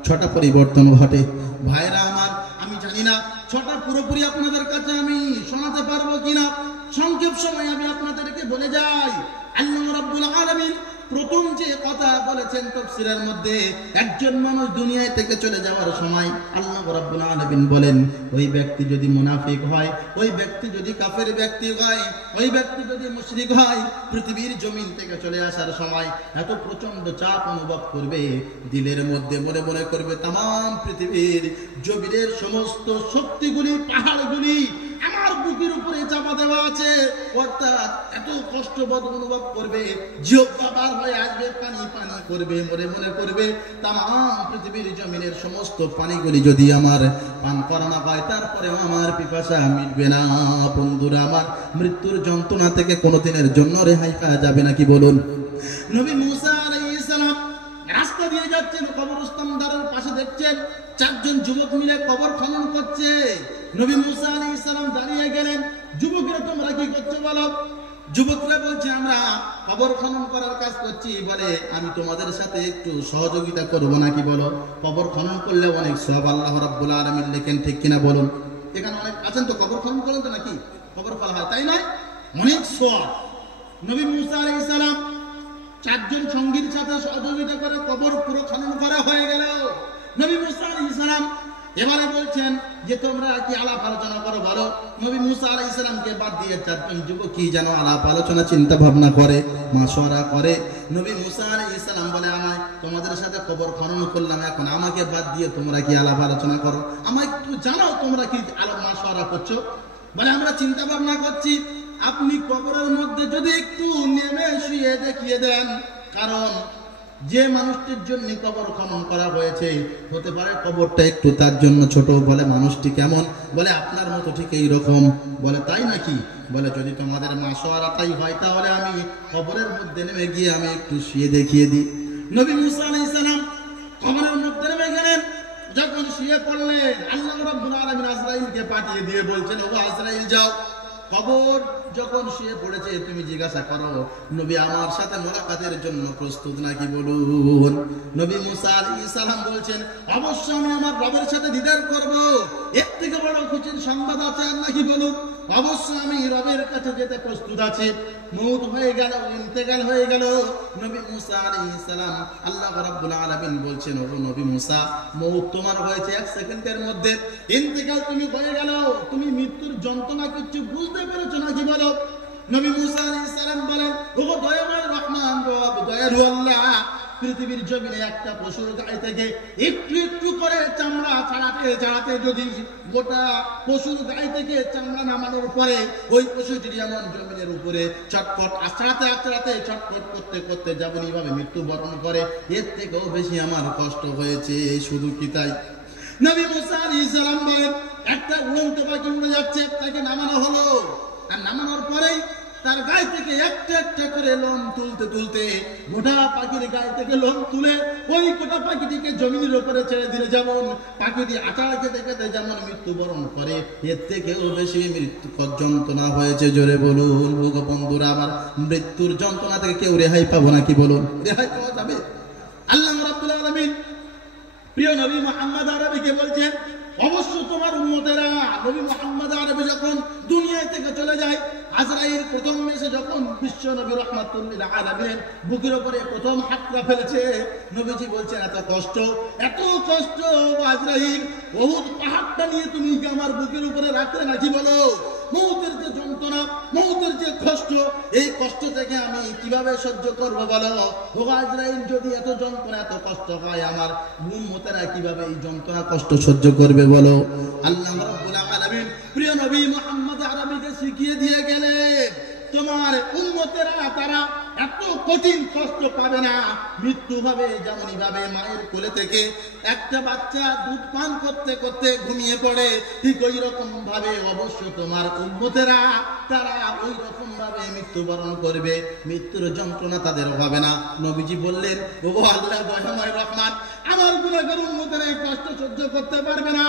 6টা পরিবর্তন ঘটে। ভাইরা আমার, আমি জানি না 6টা পুরোপুরি আপনাদের কাছে আমি শোনাতে পারবো কিনা। সংক্ষেপ সময় আমি আপনাদেরকে বলে যাই। আল্লাহ রাব্বুল আলামিন প্রথম যে কথা বলেছেন তাফসীরের মধ্যে, একজন মানুষ দুনিয়া থেকে চলে যাওয়ার সময় আল্লাহ রাব্বুল আলামিন বলেন, ওই ব্যক্তি যদি মুনাফিক হয়, ওই ব্যক্তি যদি কাফের ব্যক্তি হয়, ওই ব্যক্তি যদি মুশরিক হয়, পৃথিবীর জমিন থেকে চলে আসার সময় এত প্রচন্ড চাপ অনুভব করবে, দিলের মধ্যে মনে মনে করবে তাম পৃথিবীর জমিনের সমস্ত শক্তিগুলি, পাহাড়গুলি আমার বুকের উপরে চাপা দেওয়া আছে। অর্থাৎ এত কষ্টবোধ অনুভব করবে, জিহ্বা বার হয়ে আসবে, পানি পানি করবে, মনে মনে করবে তাম পৃথিবীর জমিনের সমস্ত পানিগুলি যদি আমার পান করানো হয়, তারপরেও আমার পিপাসা মিটবে না। বন্ধুরা আমার, মৃত্যুর যন্ত্রণা থেকে কোনোদিনের জন্য রেহাই পাওয়া যাবে নাকি বলুন? নবী মুসা আলাইহিস সালাম রাস্তা দিয়ে যাচ্ছেন, কবরস্থান দ্বারের পাশে দেখছেন 4 জন যুবক মিলে কবর খনন করছে। নবী মুসা আলাইহিস সালাম দাঁড়িয়ে গেলেন, যুবকরা তোমরা কি করছো বলো? যুবকরা বলছে, আমরা কবর খনন করার কাজ করছি। বলে, আমি তোমাদের সাথে একটু সহযোগিতা করবো নাকি বলো? কবর খনন করলে অনেক সওয়াব আল্লাহ রাব্বুল আলামিন লেখেন, ঠিক কিনা বলুন? এখানে অনেক আছেন তো, কবর খনন করেন তো নাকি? কবর খোলা হয়, তাই নয়? অনেক সওয়াব। নবী মুসা আলাইহিস সালাম 4 জন সঙ্গীর সাথে সহযোগিতা করে কবর পুরো খনন করা হয়ে গেল। নবী মুসা আলাইহিস সালাম এবারে বলছেন যে তোমরা কি আলাপ আলোচনা করো বলো। নবী মুসা আলাইহিস সালামকে বাদ দিয়ে 4 জন যুবক কি যেন আলাপ আলোচনা চিন্তা ভাবনা করে, মাশওয়ারা করে। নবী মুসা আলাইহিস সালাম বলে, আমায় তোমাদের সাথে কবর খনন করলাম, এখন আমাকে বাদ দিয়ে তোমরা কি আলাপ আলোচনা করো? আমায় একটু জানাও তোমরা কি আলাপ মাশওয়ারা করছো। বলে আমরা চিন্তা ভাবনা করছি আপনি কবরের মধ্যে যদি একটু নেমে শুয়ে দেখিয়ে দেন, কারণ যে মানুষটির জন্য কবর খনন করা হয়েছে হতে পারে কবরটা একটু তার জন্য ছোট। বলে মানুষটি কেমন? বলে আপনার মতো ঠিক এইরকম। বলে তাই নাকি? বলে যদি তোমাদের মাশওয়ারা তাই হয় তাহলে আমি কবরের মধ্যে নেমে গিয়ে আমি একটু শুয়ে দেখিয়ে দিই। নবী মুসা আলাইহিস সালাম কবরের মধ্যে নেমে গেলেন। যখন শুয়ে পড়লেন, আল্লাহ রাব্বুল আলামিন আজরাইলকে পাঠিয়ে দিয়ে বলছেন, ও আজরাইল যাও, কবর যখন শুয়ে পড়েছে তুমি জিজ্ঞাসা করো নবী আমার সাথে মোলাকাতের জন্য প্রস্তুত নাকি বলুন। নবী মুসা আলাইহিস সালাম বলছেন, অবশ্যই আমি আমার রবের সাথে দিদার করব, এর থেকে বড় খুশির সংবাদ আছে আর নাকি বলুন। অবশ্যই আমি রবের কাছে যেতে প্রস্তুত আছি। মউত হয়ে গেল, ইন্তেকাল হয়ে গেল নবী মুসা আলাইহিস সালাম। আল্লাহ রাব্বুল আলামিন বলছেন, ও নবী মুসা, মউত তোমার হয়েছে 1 সেকেন্ডের মধ্যে, ইন্তেকাল তুমি হয়ে গেল, তুমি মৃত্যুর যন্ত্রণা কিছু বুঝতে পেরেছো নাকি বলো। নবী মুসা আলাইহিস সালাম বলেন, ও দয়াময় রহমান রব, দয়ালু আল্লাহ, পৃথিবীর জমিনে একটা পশুর গায়ে থেকে একটু একটু করে চামড়া ছাড়াতে যদি গোটা পশুর গায়ে থেকে চামড়া নামানোর পরে ওই পশুটি যেমন জমিনের উপরে চটপট আছড়াতে চটপট করতে করতে যেমন এইভাবে মৃত্যুবরণ করে, এর থেকেও বেশি আমার কষ্ট হয়েছে। শুধু কি তাই? নবী মুসা আলাইহিস সালাম বলেন, একটা উড়ন্ত পাখি উড়ে যাচ্ছে, তাকে নামানো হলো। আর নামানোর পরেই তার গায়ে থেকে একটা একটা করে লোম তুলতে গোটা পাখির গায়ে থেকে লোম তুলে ওই গোটা পাখিটিকে জমিনের উপরে ছেড়ে দিলে যেমন পাখিটি আচার খেতে খেতে যেমন মৃত্যুবরণ করে, এর থেকেও বেশি মৃত্যু যন্ত্রণা হয়েছে। জোরে বলুন বন্ধুরা আমার, মৃত্যুর যন্ত্রণা থেকে কেউ রেহাই পাবো নাকি বলুন? রেহাই পাওয়া যাবে? আল্লাহ রাব্বুল আলামিন প্রিয় নবী মুহাম্মদ আরবীকে বলছেন, অবশ্য তোমার উম্মতেরা নবী মুহাম্মদ আরবী যখন দুনিয়া থেকে চলে যায়, আজরাইল প্রথম এসে যখন বিশ্ব নবী রাহমাতুল লিল আলামিন বুকের উপরে প্রথম হাতটা ফেলেছে, নবীজি বলছেন, এত কষ্ট আজরাইল, বহুত পাহাড়টা নিয়ে তুমি আমার বুকের উপরে রাখলে নাকি বলো। মউতের যে যন্ত্রণা, মউতের যে কষ্ট, এই কষ্ট থেকে আমি কিভাবে সহ্য করবো বলো। ও আজরাইল, যদি এত যন্ত্রণা এত কষ্ট হয়, আমার উম্মতেরা কিভাবে এই যন্ত্রণা কষ্ট সহ্য করবে বলো। আল্লাহ রাব্বুল আলামিন প্রিয় নবী মুহাম্মদ আরবীকে শিখিয়ে দিয়ে গেলেন, তোমার উম্মতেরা তারা এত কঠিন কষ্ট পাবে না। মৃত্যু হবে যেমনই ভাবে মায়ের কোলে থেকে একটা বাচ্চা দুধ পান করতে করতে ঘুমিয়ে পড়ে, ঠিক ওই রকম ভাবে অবশ্য তোমার উম্মতেরা তারা ওই রকম ভাবে মৃত্যুবরণ করবে। মৃত্যুর যন্ত্রণা তাদের হবে না। নবীজি বললেন, ও আল্লাহ দয়াময় রহমান, আমার গুনাহগার উম্মতেরা এই কষ্ট সহ্য করতে পারবে না।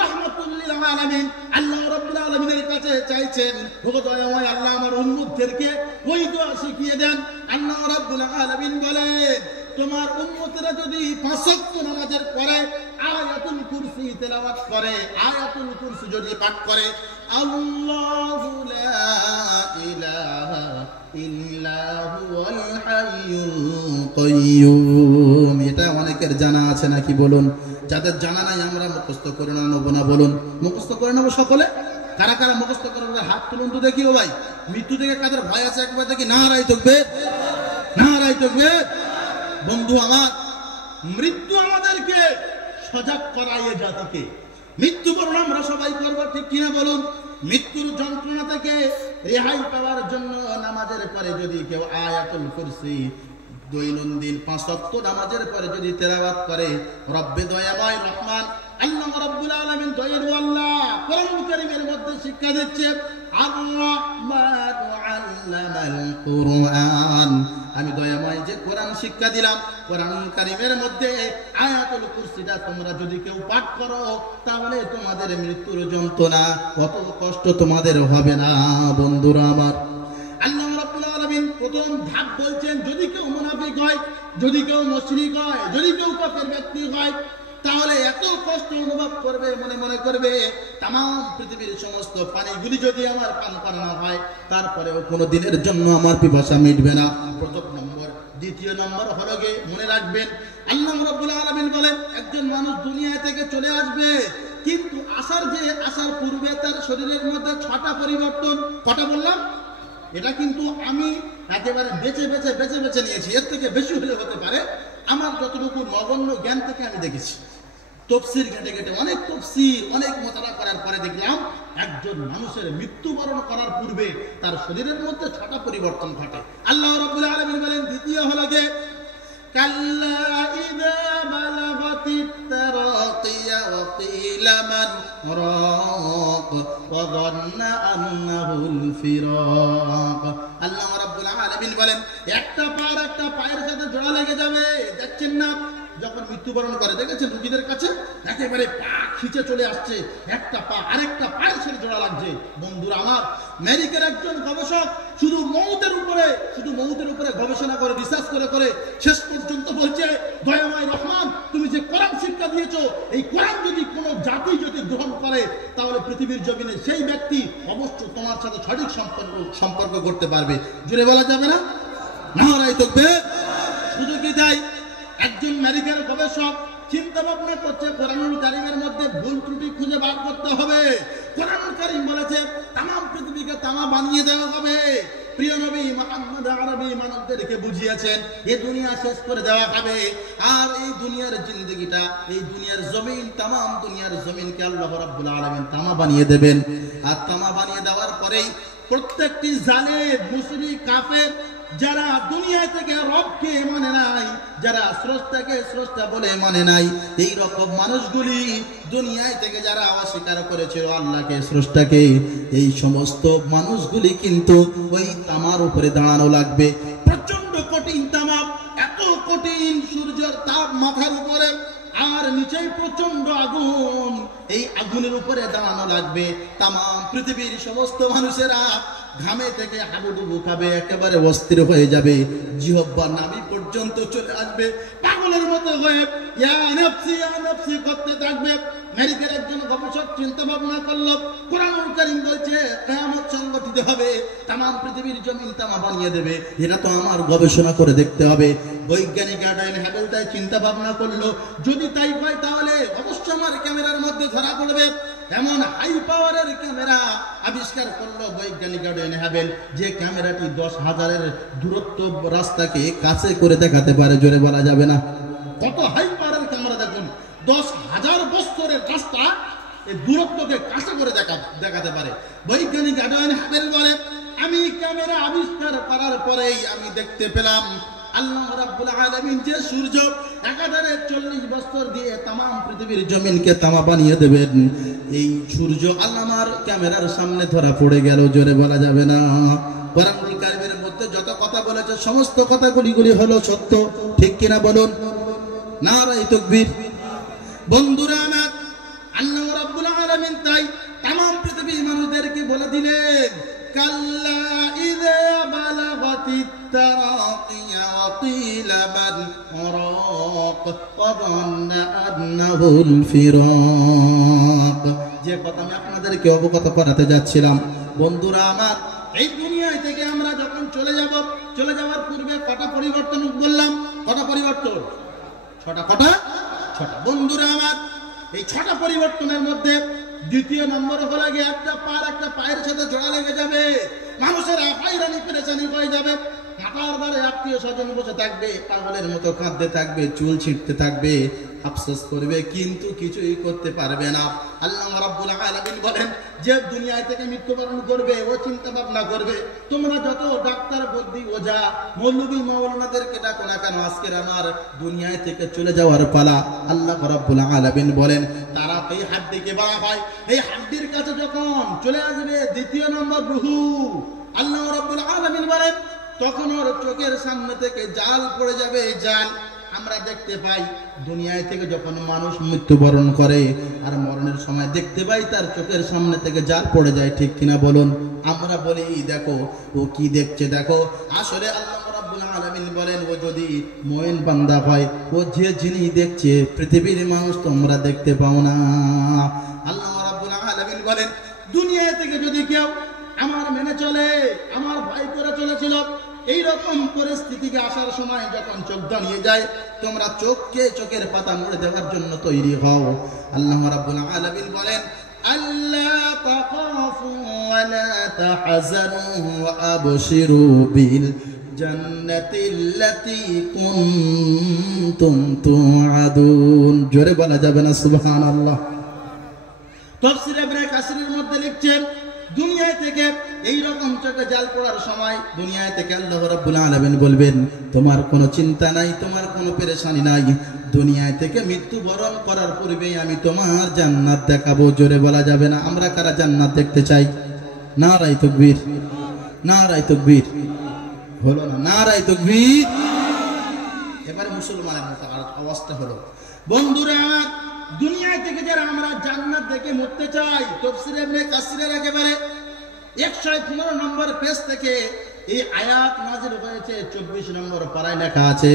রাহমাতুল লিল আলামিন আল্লাহ রাব্বুল আলামিনের কাছে চাইছেন, ও দয়াময় আল্লাহ, আমার উম্মতদেরকে ওই দোয়া শিখিয়ে দেন। আল্লাহ রাব্বুল আলামিন বলেন, তোমার উম্মতেরা যদি 5 ওয়াক্ত নামাজের পরে আয়াতুল কুরসি তেলাওয়াত করে, আয়াতুল কুরসি যদি পাঠ করে, আল্লাহু লা ইলাহা ইল্লা হুয়াল হাইয়ুল কাইয়্যুম, এটা অনেকের জানা আছে নাকি বলুন? যাদের জানা নাই আমরা মুখস্থ করে নেব না বলুন? মুখস্থ করে নেব সকলে। কারা কারা মুখস্থ করার হাত তুলুন তো দেখি। ও ভাই, মৃত্যু থেকে কাদের ভয় আছে একবার দেখি? নারাই তাকবীর, নারাই তাকবীর। বন্ধু আমার, মৃত্যু আমাদেরকে সজাগ করায় এ জাতিকে। মৃত্যুবরণ আমরা সবাই করবো, ঠিক কিনা বলুন? মৃত্যুর যন্ত্রণা থেকে রেহাই পাওয়ার জন্য নামাজের পরে যদি কেউ আয়াতুল কুরসি দৈনন্দিন 5 ওয়াক্ত নামাজের পরে যদি তেলাওয়াত করে, রব্বে দয়াময় রহমান আল্লাহ রাব্বুল আলামিন দয়ালু আল্লাহ কোরআনুল কারীমের মধ্যে শিক্ষা দিচ্ছে, আর-রাহমানু আল্লামাল কুরআন, আমি দয়াময় যে কোরআন শিক্ষা দিলাম, কোরআনুল কারীমের মধ্যে আয়াতুল কুরসিটা তোমরা যদি কেউ পাঠ করো তাহলে তোমাদের মৃত্যুর যন্ত্রণা কত কষ্ট তোমাদের হবে না। বন্ধুরা আমার, আল্লাহ রাব্বুল আলামিন প্রথম ধাপ বলছেন, যদি কেউ মুনাফিক হয়, যদি কেউ মুশরিক হয়, যদি কেউ কাফের ব্যক্তি হয়, তাহলে এত কষ্ট অনুভব করবে, মনে মনে করবে তাম পৃথিবীর সমস্ত পানিগুলি যদি আমার পান করানো হয় তারপরেও কোনো দিনের জন্য আমার পিপাসা মিটবে না। প্রথম নম্বর। দ্বিতীয় নম্বর হলো গিয়ে মনে রাখবেন, আল্লাহ রাব্বুল আলামিন বলেন একজন মানুষ দুনিয়া থেকে চলে আসবে, কিন্তু আসার পূর্বে তার শরীরের মধ্যে 6টা পরিবর্তন। কটা বললাম? এটা কিন্তু আমি একেবারে বেছে বেছে নিয়েছি, এর থেকে বেশি হলে হতে পারে। আমার যতটুকু নগণ্য জ্ঞান থেকে আমি দেখেছি, তফসির ঘেটে অনেক তফসির, অনেক মোতালা করার পরে দেখলাম একজন মানুষের মৃত্যুবরণ করার পূর্বে তার শরীরের মধ্যে 6টা পরিবর্তন ঘটে। আল্লাহ রাব্বুল আলামিন বলেন দ্বিতীয় হলো যে কাল্লা ইযা বালাগাতিত তারাকিয়া ওয়া কিলা মান রাক ওয়া যান্না আন্নাহুল ফিরাক। আল্লাহ রাব্বুল আলামিন বলেন একটা পায়ের সাথে জোড়া লেগে যাবে। দেখছেন না যখন মৃত্যুবরণ করে, দেখেছেন রোগীদের কাছে একেবারে পা খিচে চলে আসছে, একটা পা আরেকটা পায়ের সাথে জোড়া লাগছে। বন্ধুরা আমার, আমেরিকার একজন গবেষক শুধু মৌতের উপরে গবেষণা করে, রিসার্চ করে শেষ পর্যন্ত বলছে, দয়াময় রহমান তুমি যে কোরআন শিক্ষা দিয়েছো, এই কোরআন যদি কোনো জাতি যদি গ্রহণ করে তাহলে পৃথিবীর জমিনে সেই ব্যক্তি অবশ্য তোমার সাথে সঠিক সম্পর্ক করতে পারবে। জোরে বলা যাবে না? নারায়ে তাকবীর। শুধু কি তাই, একজন আমেরিকার গবেষক চিন্তা ভাবনা করছে কোরআনুল কারীমের মধ্যে ভুল ত্রুটি খুঁজে বার করতে হবে। কোরআনুল কারীম বলেছে तमाम পৃথিবীকে তামা বানিয়ে দেওয়া হবে। প্রিয় নবী মুহাম্মদ আরবী মানবদেরকে বুঝিয়েছেন এই দুনিয়া শেষ করে দেওয়া হবে, আর এই দুনিয়ার জিন্দেগিটা, এই দুনিয়ার জমিন, तमाम দুনিয়ার জমিনকে আল্লাহ রাব্বুল আলামিন তামা বানিয়ে দেবেন। আর তামা বানিয়ে দেওয়ার পরেই প্রত্যেকটি জালেম, মুশরিক, কাফের যারা দুনিয়া থেকে রবকে মানে নাই, যারা স্রষ্টাকে স্রষ্টা বলে মানে নাই, এই রকম মানুষগুলি দুনিয়ায় থেকে যারা অস্বীকার করেছিল আল্লাহকে, স্রষ্টাকে, এই সমস্ত মানুষগুলি কিন্তু ওই তামার উপরে দাঁড়ানো লাগবে। প্রচন্ড কঠিন তামা, এত কঠিন সূর্যের তাপ মাথার উপরে, আর নিচেই প্রচন্ড আগুন, এই আগুনের উপরে দাঁড়ানো লাগবে। तमाम পৃথিবীর সমস্ত মানুষেরা ঘামে থেকে হাবুডুবু খাবে, একেবারে অস্থির হয়ে যাবে, জিহ্বা নাভি পর্যন্ত চলে আসবে, পাগলের মতো হয়ে ইয়া নাফসি করতে থাকবে। আমেরিকার একজন গবেষক চিন্তা ভাবনা করলো, কোরআনুল কারীম বলছে কিয়ামত সংঘটিত হবে, तमाम পৃথিবীর জমিন তামা বানিয়ে দেবে, এটা তো আমার গবেষণা করে দেখতে হবে। বৈজ্ঞানিক আডাইন হ্যাবেল তাই চিন্তা ভাবনা করলো, যদি তাই হয় তাহলে অবশ্যই আমার ক্যামেরার মধ্যে ধরা পড়বে। এমন হাই পাওয়ারের ক্যামেরা আবিষ্কার করলো বৈজ্ঞানিক আডাইন হ্যাবেল, যে ক্যামেরাটি 10,000-এর দূরত্ব রাস্তাকে কাছে করে দেখাতে পারে। জোরে বলা যাবে না? কত হাই পাওয়ারের ক্যামেরা দেখুন, 10,000 বছরের রাস্তা এই দূরত্বকে কাছে করে দেখাতে পারে। বৈজ্ঞানিক আডাইন হ্যাবেল বলে, আমি ক্যামেরা আবিষ্কার করার পরেই আমি দেখতে পেলাম আল্লাহ রাব্বুল আলামিন যে সূর্য 1040 বছর দিয়ে तमाम পৃথিবীর জমিনকে তামা বানিয়ে দেবেন, এই সূর্য আল্লাহর ক্যামেরার সামনে ধরা পড়ে গেল। জোরে বলা যাবে না? কোরআনুল কারীমের মধ্যে যত কথা বলেছে সমস্ত কথাগুলি হলো সত্য, ঠিক কিনা বলুন? নারায়ে তাকবীর। বন্ধুরা আমার, আল্লাহ রাব্বুল আলামিন তাই तमाम পৃথিবীর মানুষদেরকে বলে দিলেন, কাল্লা ইযা বালাগাতিত তারাকিয়া ওয়া কিলা মান রাক ওয়া যান্না আন্নাহুল ফিরাক। যে কথা আমি আপনাদেরকে অবগত করাতে যাচ্ছিলাম, বন্ধুরা আমার, এই দুনিয়া থেকে আমরা যখন চলে যাওয়ার পূর্বে কটা পরিবর্তন বললাম? কটা পরিবর্তন? 6টা। কটা? 6টা। বন্ধুরা আমার, এই 6টা পরিবর্তনের মধ্যে দ্বিতীয় নম্বর হলো গিয়ে একটা পায়ের সাথে জোড়া লেগে যাবে, মানুষের হয়রানি পেরেশানি হয়ে যাবে, হাঁটার দ্বারে আত্মীয় স্বজন বসে থাকবে, পাগলের মতো কাঁদতে থাকবে, চুল ছিঁড়তে থাকবে, আফসোস করবে, কিন্তু কিছুই করতে পারবে না। আল্লাহ রাব্বুল আলামিন বলেন, যে দুনিয়া থেকে মৃত্যুবরণ করবে ও চিন্তা ভাবনা করবে, তোমরা যত ডাক্তার, বদ্যি, ওঝা, মৌলবী, মাওলানাদেরকে ডাকো না কেন, আজকের আমার দুনিয়া থেকে চলে যাওয়ার পালা। আল্লাহ রাব্বুল আলামিন বলেন, তারা এই হাড্ডিকে বলা হয়, এই হাড্ডির কাছে যখন চলে আসবে দ্বিতীয় নম্বর রূহ, আল্লাহ রাব্বুল আলামিন বলেন, তখন ওর চোখের সামনে থেকে জাল পড়ে যাবে। জাল আমরা দেখতে পাই দুনিয়ায় থেকে যখন মানুষ মৃত্যুবরণ করে আর মরণের সময় দেখতে পাই তার চোখের সামনে থেকে জাল পড়ে যায়, ঠিক কিনা বলুন? আমরা বলি দেখো ও কি দেখছে, দেখো। আসলে আল্লাহ রাব্বুল আলামিন বলেন, ও যদি মুমিন বান্দা হয়, ও যে জিনিস দেখছে পৃথিবীর মানুষ তোমরা দেখতে পাও না। আল্লাহ রাব্বুল আলামিন বলেন, দুনিয়া থেকে যদি কেউ আমার মেনে চলে, আমার ভয় করে চলেছিল, এইরকম পরিস্থিতিকে আসার সময় যখন চোখ দাঁড়িয়ে যায়, তোমরা চোখের পাতা মুড়ে দেওয়ার জন্য তৈরি হও। আল্লাহ রাব্বুল আলামিন বলেন, আল্লা তাখাফু ওয়া লা তাহজানু ওয়া আবশিরু বিল জান্নাতিল্লাতী কুনতুম তুআদুন। জোরে বলা যাবে না সুবহানাল্লাহ? তাফসীর ইবনে কাসিরের মধ্যে লিখছেন, দুনিয়া থেকে এই রকম চোখে জাল পড়ার সময় দুনিয়া থেকে আল্লাহ রাব্বুল আলামিন বলবেন, তোমার কোনো চিন্তা নাই, তোমার কোনো পেরেশানি নাই, দুনিয়া থেকে মৃত্যুবরণ করার পূর্বেই আমি তোমার জান্নাত দেখাবো। জোরে বলা যাবে না? আমরা কারা জান্নাত দেখতে চাই? নারায়ে তাকবীর, নারায়ে তাকবীর। হলো না? নারায়ে তাকবীর। এবারে মুসলমানের মতো অবস্থা হলো। বন্ধুরা আমার, দুনিয়া থেকে যারা আমরা জান্নাত দেখে মরতে চাই, তাফসীর ইবনে কাসিরের একেবারে 115 নম্বর পেজ থেকে এই আয়াত নাযিল হয়েছে। 24 নম্বর পারায় লেখা আছে,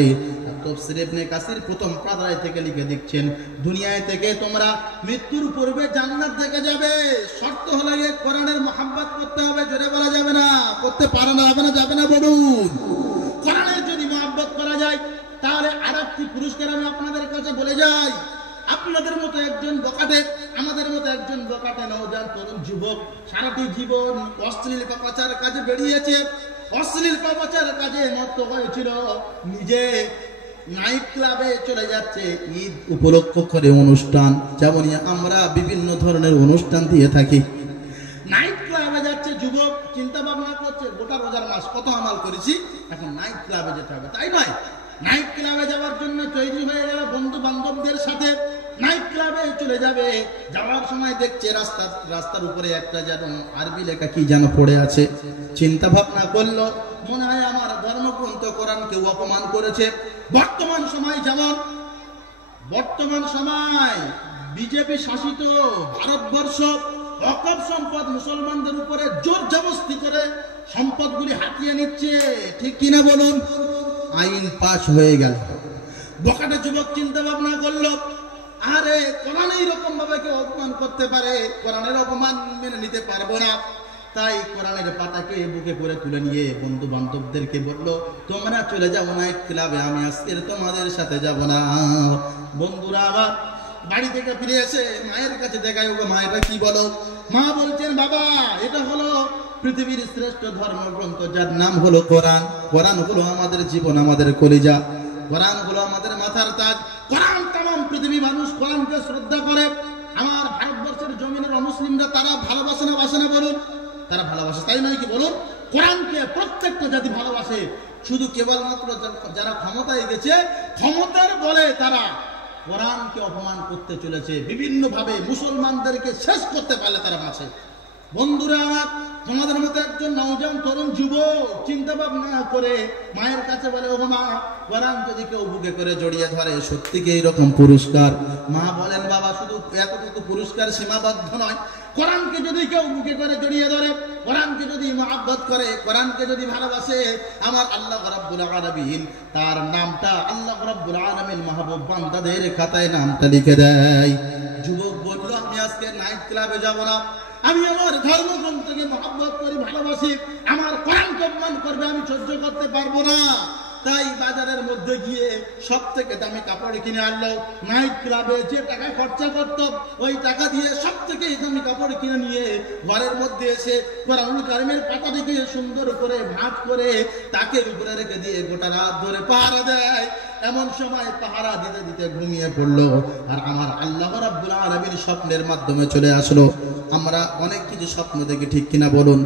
তাফসীর ইবনে কাসির প্রথম পারায় থেকে লিখে দিচ্ছেন, দুনিয়া থেকে তোমরা মৃত্যুর পূর্বে জান্নাত দেখে যাবে, শর্ত হলো কোরআনের মহব্বত করতে হবে। জোরে বলা যাবে না? করতে পারে না? হবে না? যাবে না? বলুন। কোরআনের যদি মহব্বত করা যায়, তাহলে আরেকটি পুরস্কার আমি আপনাদের কাছে বলে যাই। আপনাদের মতো একজন বকাটে, আমাদের মতো একজন বকাটে নওজোয়ান তরুণ যুবক সারাটি জীবন অশ্লীল পাপাচার কাজে বেরিয়েছে, অশ্লীল পাপাচার কাজে মত্ত হয়েছিল, নিজে নাইট ক্লাবে চলে যাচ্ছে ঈদ উপলক্ষ করে অনুষ্ঠান, যেমন আমরা বিভিন্ন ধরনের অনুষ্ঠান দিয়ে থাকি। নাইট ক্লাবে যাচ্ছে যুবক, চিন্তা ভাবনা করছে গোটা রোজার মাস কত আমাল করেছি, এখন নাইট ক্লাবে যেতে হবে, তাই নয়? নাইট ক্লাবে যাওয়ার জন্য তৈরি হয়ে গেল, বন্ধু বান্ধবদের সাথে নাইট ক্লাবে চলে যাবে। যাওয়ার সময় দেখছে রাস্তার উপরে একটা যেন আরবি লেখা কি যেন পড়ে আছে। চিন্তা ভাবনা করলো, মনে হয় আমার ধর্মগ্রন্থ কোরআন কেউ অপমান করেছে। বর্তমান সময় বিজেপি শাসিত ভারতবর্ষ ওয়াকফ সম্পদ মুসলমানদের উপরে জোর জবরদস্তি করে সম্পদগুলি হাতিয়ে নিচ্ছে, ঠিক কিনা বলুন? আইন পাশ হয়ে গেল। বকাটে যুবক চিন্তা ভাবনা করলো, আরে কোরআন এইরকম ভাবে কেউ অপমান করতে পারে, কোরআনের অপমান মেনে নিতে পারবো না। তাই কোরআনের পাতাকে বুকে করে তুলে নিয়ে বন্ধু বান্ধবদেরকে বললো, তোমরা চলে যাবো নাইট ক্লাবে, আমি আজকের তোমাদের সাথে যাব না। বন্ধুরা আবার বাড়ি থেকে ফিরে এসে মায়ের কাছে দেখায়, ওগো মা এটা কি বলো? মা বলছেন, বাবা এটা হলো পৃথিবীর শ্রেষ্ঠ ধর্মগ্রন্থ, যার নাম হলো কোরআন। কোরআন হলো আমাদের জীবন, আমাদের কলিজা, কোরআন হলো আমাদের মাথার তাজ। কোরআন তামাম পৃথিবী মানুষ কোরআনকে শ্রদ্ধা করে। আমার ভারতবর্ষের জমিনের অমুসলিমরা তারা ভালোবাসে না, বাসে না? বলুন, তারা ভালোবাসে, তাই নয় কি? বলুন, কোরআনকে প্রত্যেকটা জাতি ভালোবাসে। শুধু কেবলমাত্র যারা ক্ষমতায় গেছে, ক্ষমতার বলে তারা কোরআনকে অপমান করতে চলেছে, বিভিন্ন ভাবে মুসলমানদেরকে শেষ করতে পারলে তারা বাঁচে। বন্ধুরা, তোমাদের মতো একজন নওজোয়ান তরুণ যুবক চিন্তা ভাবনা করে মায়ের কাছে বলে, ও মা, কোরআন যদি কেউ বুকে করে জড়িয়ে ধরে সত্যি কি এইরকম পুরস্কার? মা বলেন, বাবা শুধু এতটুকু পুরস্কার সীমাবদ্ধ নয়, কোরআনকে যদি কেউ বুকে করে জড়িয়ে ধরে, কোরআনকে যদি মহব্বত করে, কোরআনকে যদি ভালোবাসে, আমার আল্লাহ রাব্বুল আলামিন তার নামটা আল্লাহ রাব্বুল আলামিন মাহবুব বান্দাদের খাতায় নামটা লিখে দেয়। যুবক বলল, আমি আজকে নাইট ক্লাবে যাব না, আমি আমার ধর্মগ্রন্থকে মহব্বত করি, ভালোবাসি, আমার কোরআনকে অপমান করবে আমি সহ্য করতে পারবো না। তাই বাজারের মধ্যে গিয়ে সব থেকে দামি কাপড় কিনে আনলো। নাইট ক্লাবে যে টাকা খরচা করত, ওই টাকা দিয়ে সব থেকে দামি কাপড় কিনে নিয়ে ঘরের মধ্যে এসে কোরআনুল কারীমের পাতাটিকে সুন্দর করে ভাঁজ করে তাকে উপরে রেখে দিয়ে গোটা রাত ধরে পাহারা দেয়। এমন সময় পাহারা দিতে দিতে ঘুমিয়ে পড়লো, আর আমার আল্লাহ রাব্বুল আলামিন স্বপ্নের মাধ্যমে চলে আসলো। আমরা অনেক কিছু স্বপ্ন দেখি, ঠিক কিনা বলুন?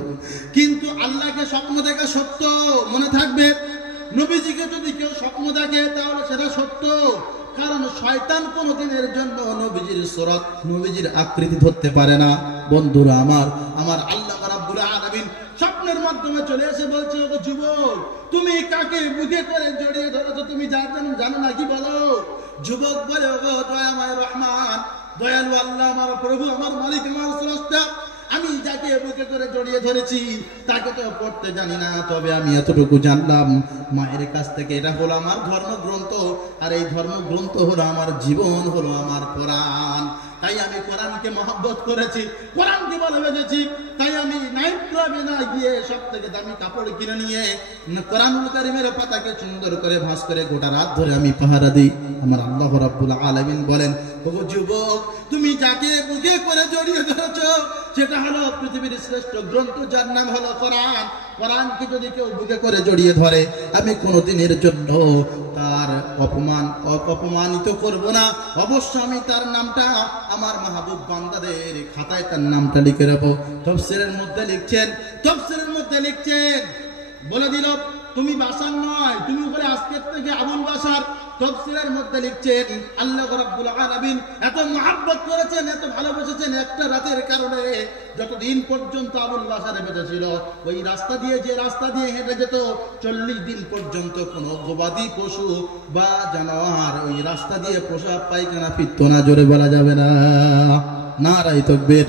কিন্তু আল্লাহকে স্বপ্ন দেখা সত্য, মনে থাকবে। নবীজিকে যদি কেউ স্বপ্ন দেখে তাহলে সেটা সত্য, কারণ শয়তান কোনদিনের জন্য নবীজির সুরত, নবীজির আকৃতি ধরতে পারে না। বন্ধুরা আমার আল্লাহ রাব্বুল আলামিন স্বপ্নের মাধ্যমে চলে এসে বলছে, ওগো যুবক, তুমি কাকে বুকে করে জড়িয়ে ধরেছো তুমি জানো না কি? বলো। যুবক বলে, ওগো দয়াময় রহমান, দয়ালু আল্লাহ, আমার প্রভু, আমার মালিক, আমার স্রষ্টা, আমি যাকে বুকে করে জড়িয়ে ধরেছি তাকে তো পড়তে জানি না, তবে আমি এতটুকু জানলাম মায়ের কাছ থেকে এটা হলো আমার ধর্মগ্রন্থ, আর এই ধর্মগ্রন্থ হলো আমার জীবন, হলো আমার কোরআন। তাই আমি কোরআনকে মহব্বত করেছি, কোরআনকে ভালোবেসেছি। তাই আমি নাইট ক্লাবে না গিয়ে সব থেকে দামি কাপড় কিনে নিয়ে কোরআনুল কারীমের পাতাকে সুন্দর করে ভাঁজ করে গোটা রাত ধরে আমি পাহারা দিই। আমার আল্লাহ রাব্বুল আলামিন বলেন, ওগো যুবক, তুমি যাকে বুকে করে জড়িয়ে ধরেছো সেটা হলো পৃথিবীর শ্রেষ্ঠ গ্রন্থ, যার নাম হলো কোরআন। কোরআনকে যদি কেউ বুকে করে জড়িয়ে ধরে, আমি কোনোদিনের জন্য তার অপমানিত করব না। অবশ্য আমি তার নামটা আমার মাহবুব বান্দাদের খাতায় তার নামটা লিখে রাখবো। তাফসীরের মধ্যে লিখছেন বলে দিল তুমি বাশার নয়, তুমি বলে আজকের থেকে আবুল বাশার। তাফসীরের মধ্যে লিখছেন আল্লাহ রাব্বুল আলামিন এত মহব্বত করেছেন, এত ভালোবেসেছেন একটা রাতের কারণে। যতদিন পর্যন্ত আবুল বাশারে বেঁচে ছিল, ওই রাস্তা দিয়ে যে রাস্তা দিয়ে হেঁটে যেত 40 দিন পর্যন্ত কোনো গবাদি পশু বা জানোয়ার ওই রাস্তা দিয়ে প্রসাব পায়খানা ফিরত না। জোরে বলা যাবে না নারায়ে তাকবীর।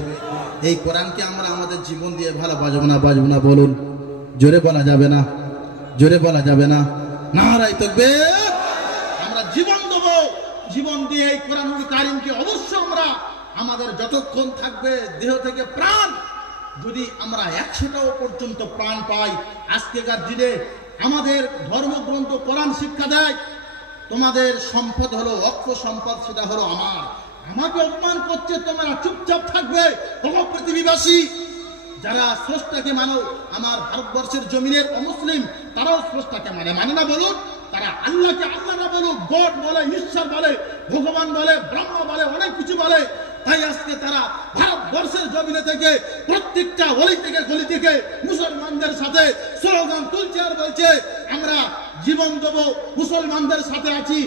এই কোরআনকে আমরা আমাদের জীবন দিয়ে ভালোবাসবো না বলুন? জোরে বলা যাবে না নারায়ে তাকবীর। আমরা জীবন দেব, জীবন দিয়ে এই কোরআনুল কারীমকে অবশ্য আমরা আমাদের যতক্ষণ থাকবে দেহ থেকে প্রাণ, যদি আমরা 100টাও পর্যন্ত প্রাণ পাই, আজকেকার দিনে আমাদের ধর্মগ্রন্থ কোরআন শিক্ষা দেয় তোমাদের সম্পদ হলো অক্ষ সম্পদ, সেটা হলো আমার। আমাকে অপমান করছে, তোমরা চুপচাপ থাকবে। ওগো পৃথিবীবাসী, যারা স্রষ্টাকে মানো, আমার ভারতবর্ষের জমিনের অমুসলিম তারাও স্রষ্টাকে মানে না বলুন? তারা আল্লাহকে আল্লাহ না বলুক, গড বলে, ঈশ্বর বলে, ভগবান বলে, ব্রহ্মা বলে, অনেক কিছু বলে। তাই আজকে তারা ভারতবর্ষের জমিনে থেকে প্রত্যেকটা অলি থেকে গলি থেকে মুসলমানদের সাথে স্লোগান তুলছে আর বলছে আমরা জীবন দেবো, মুসলমানদের সাথে আছি।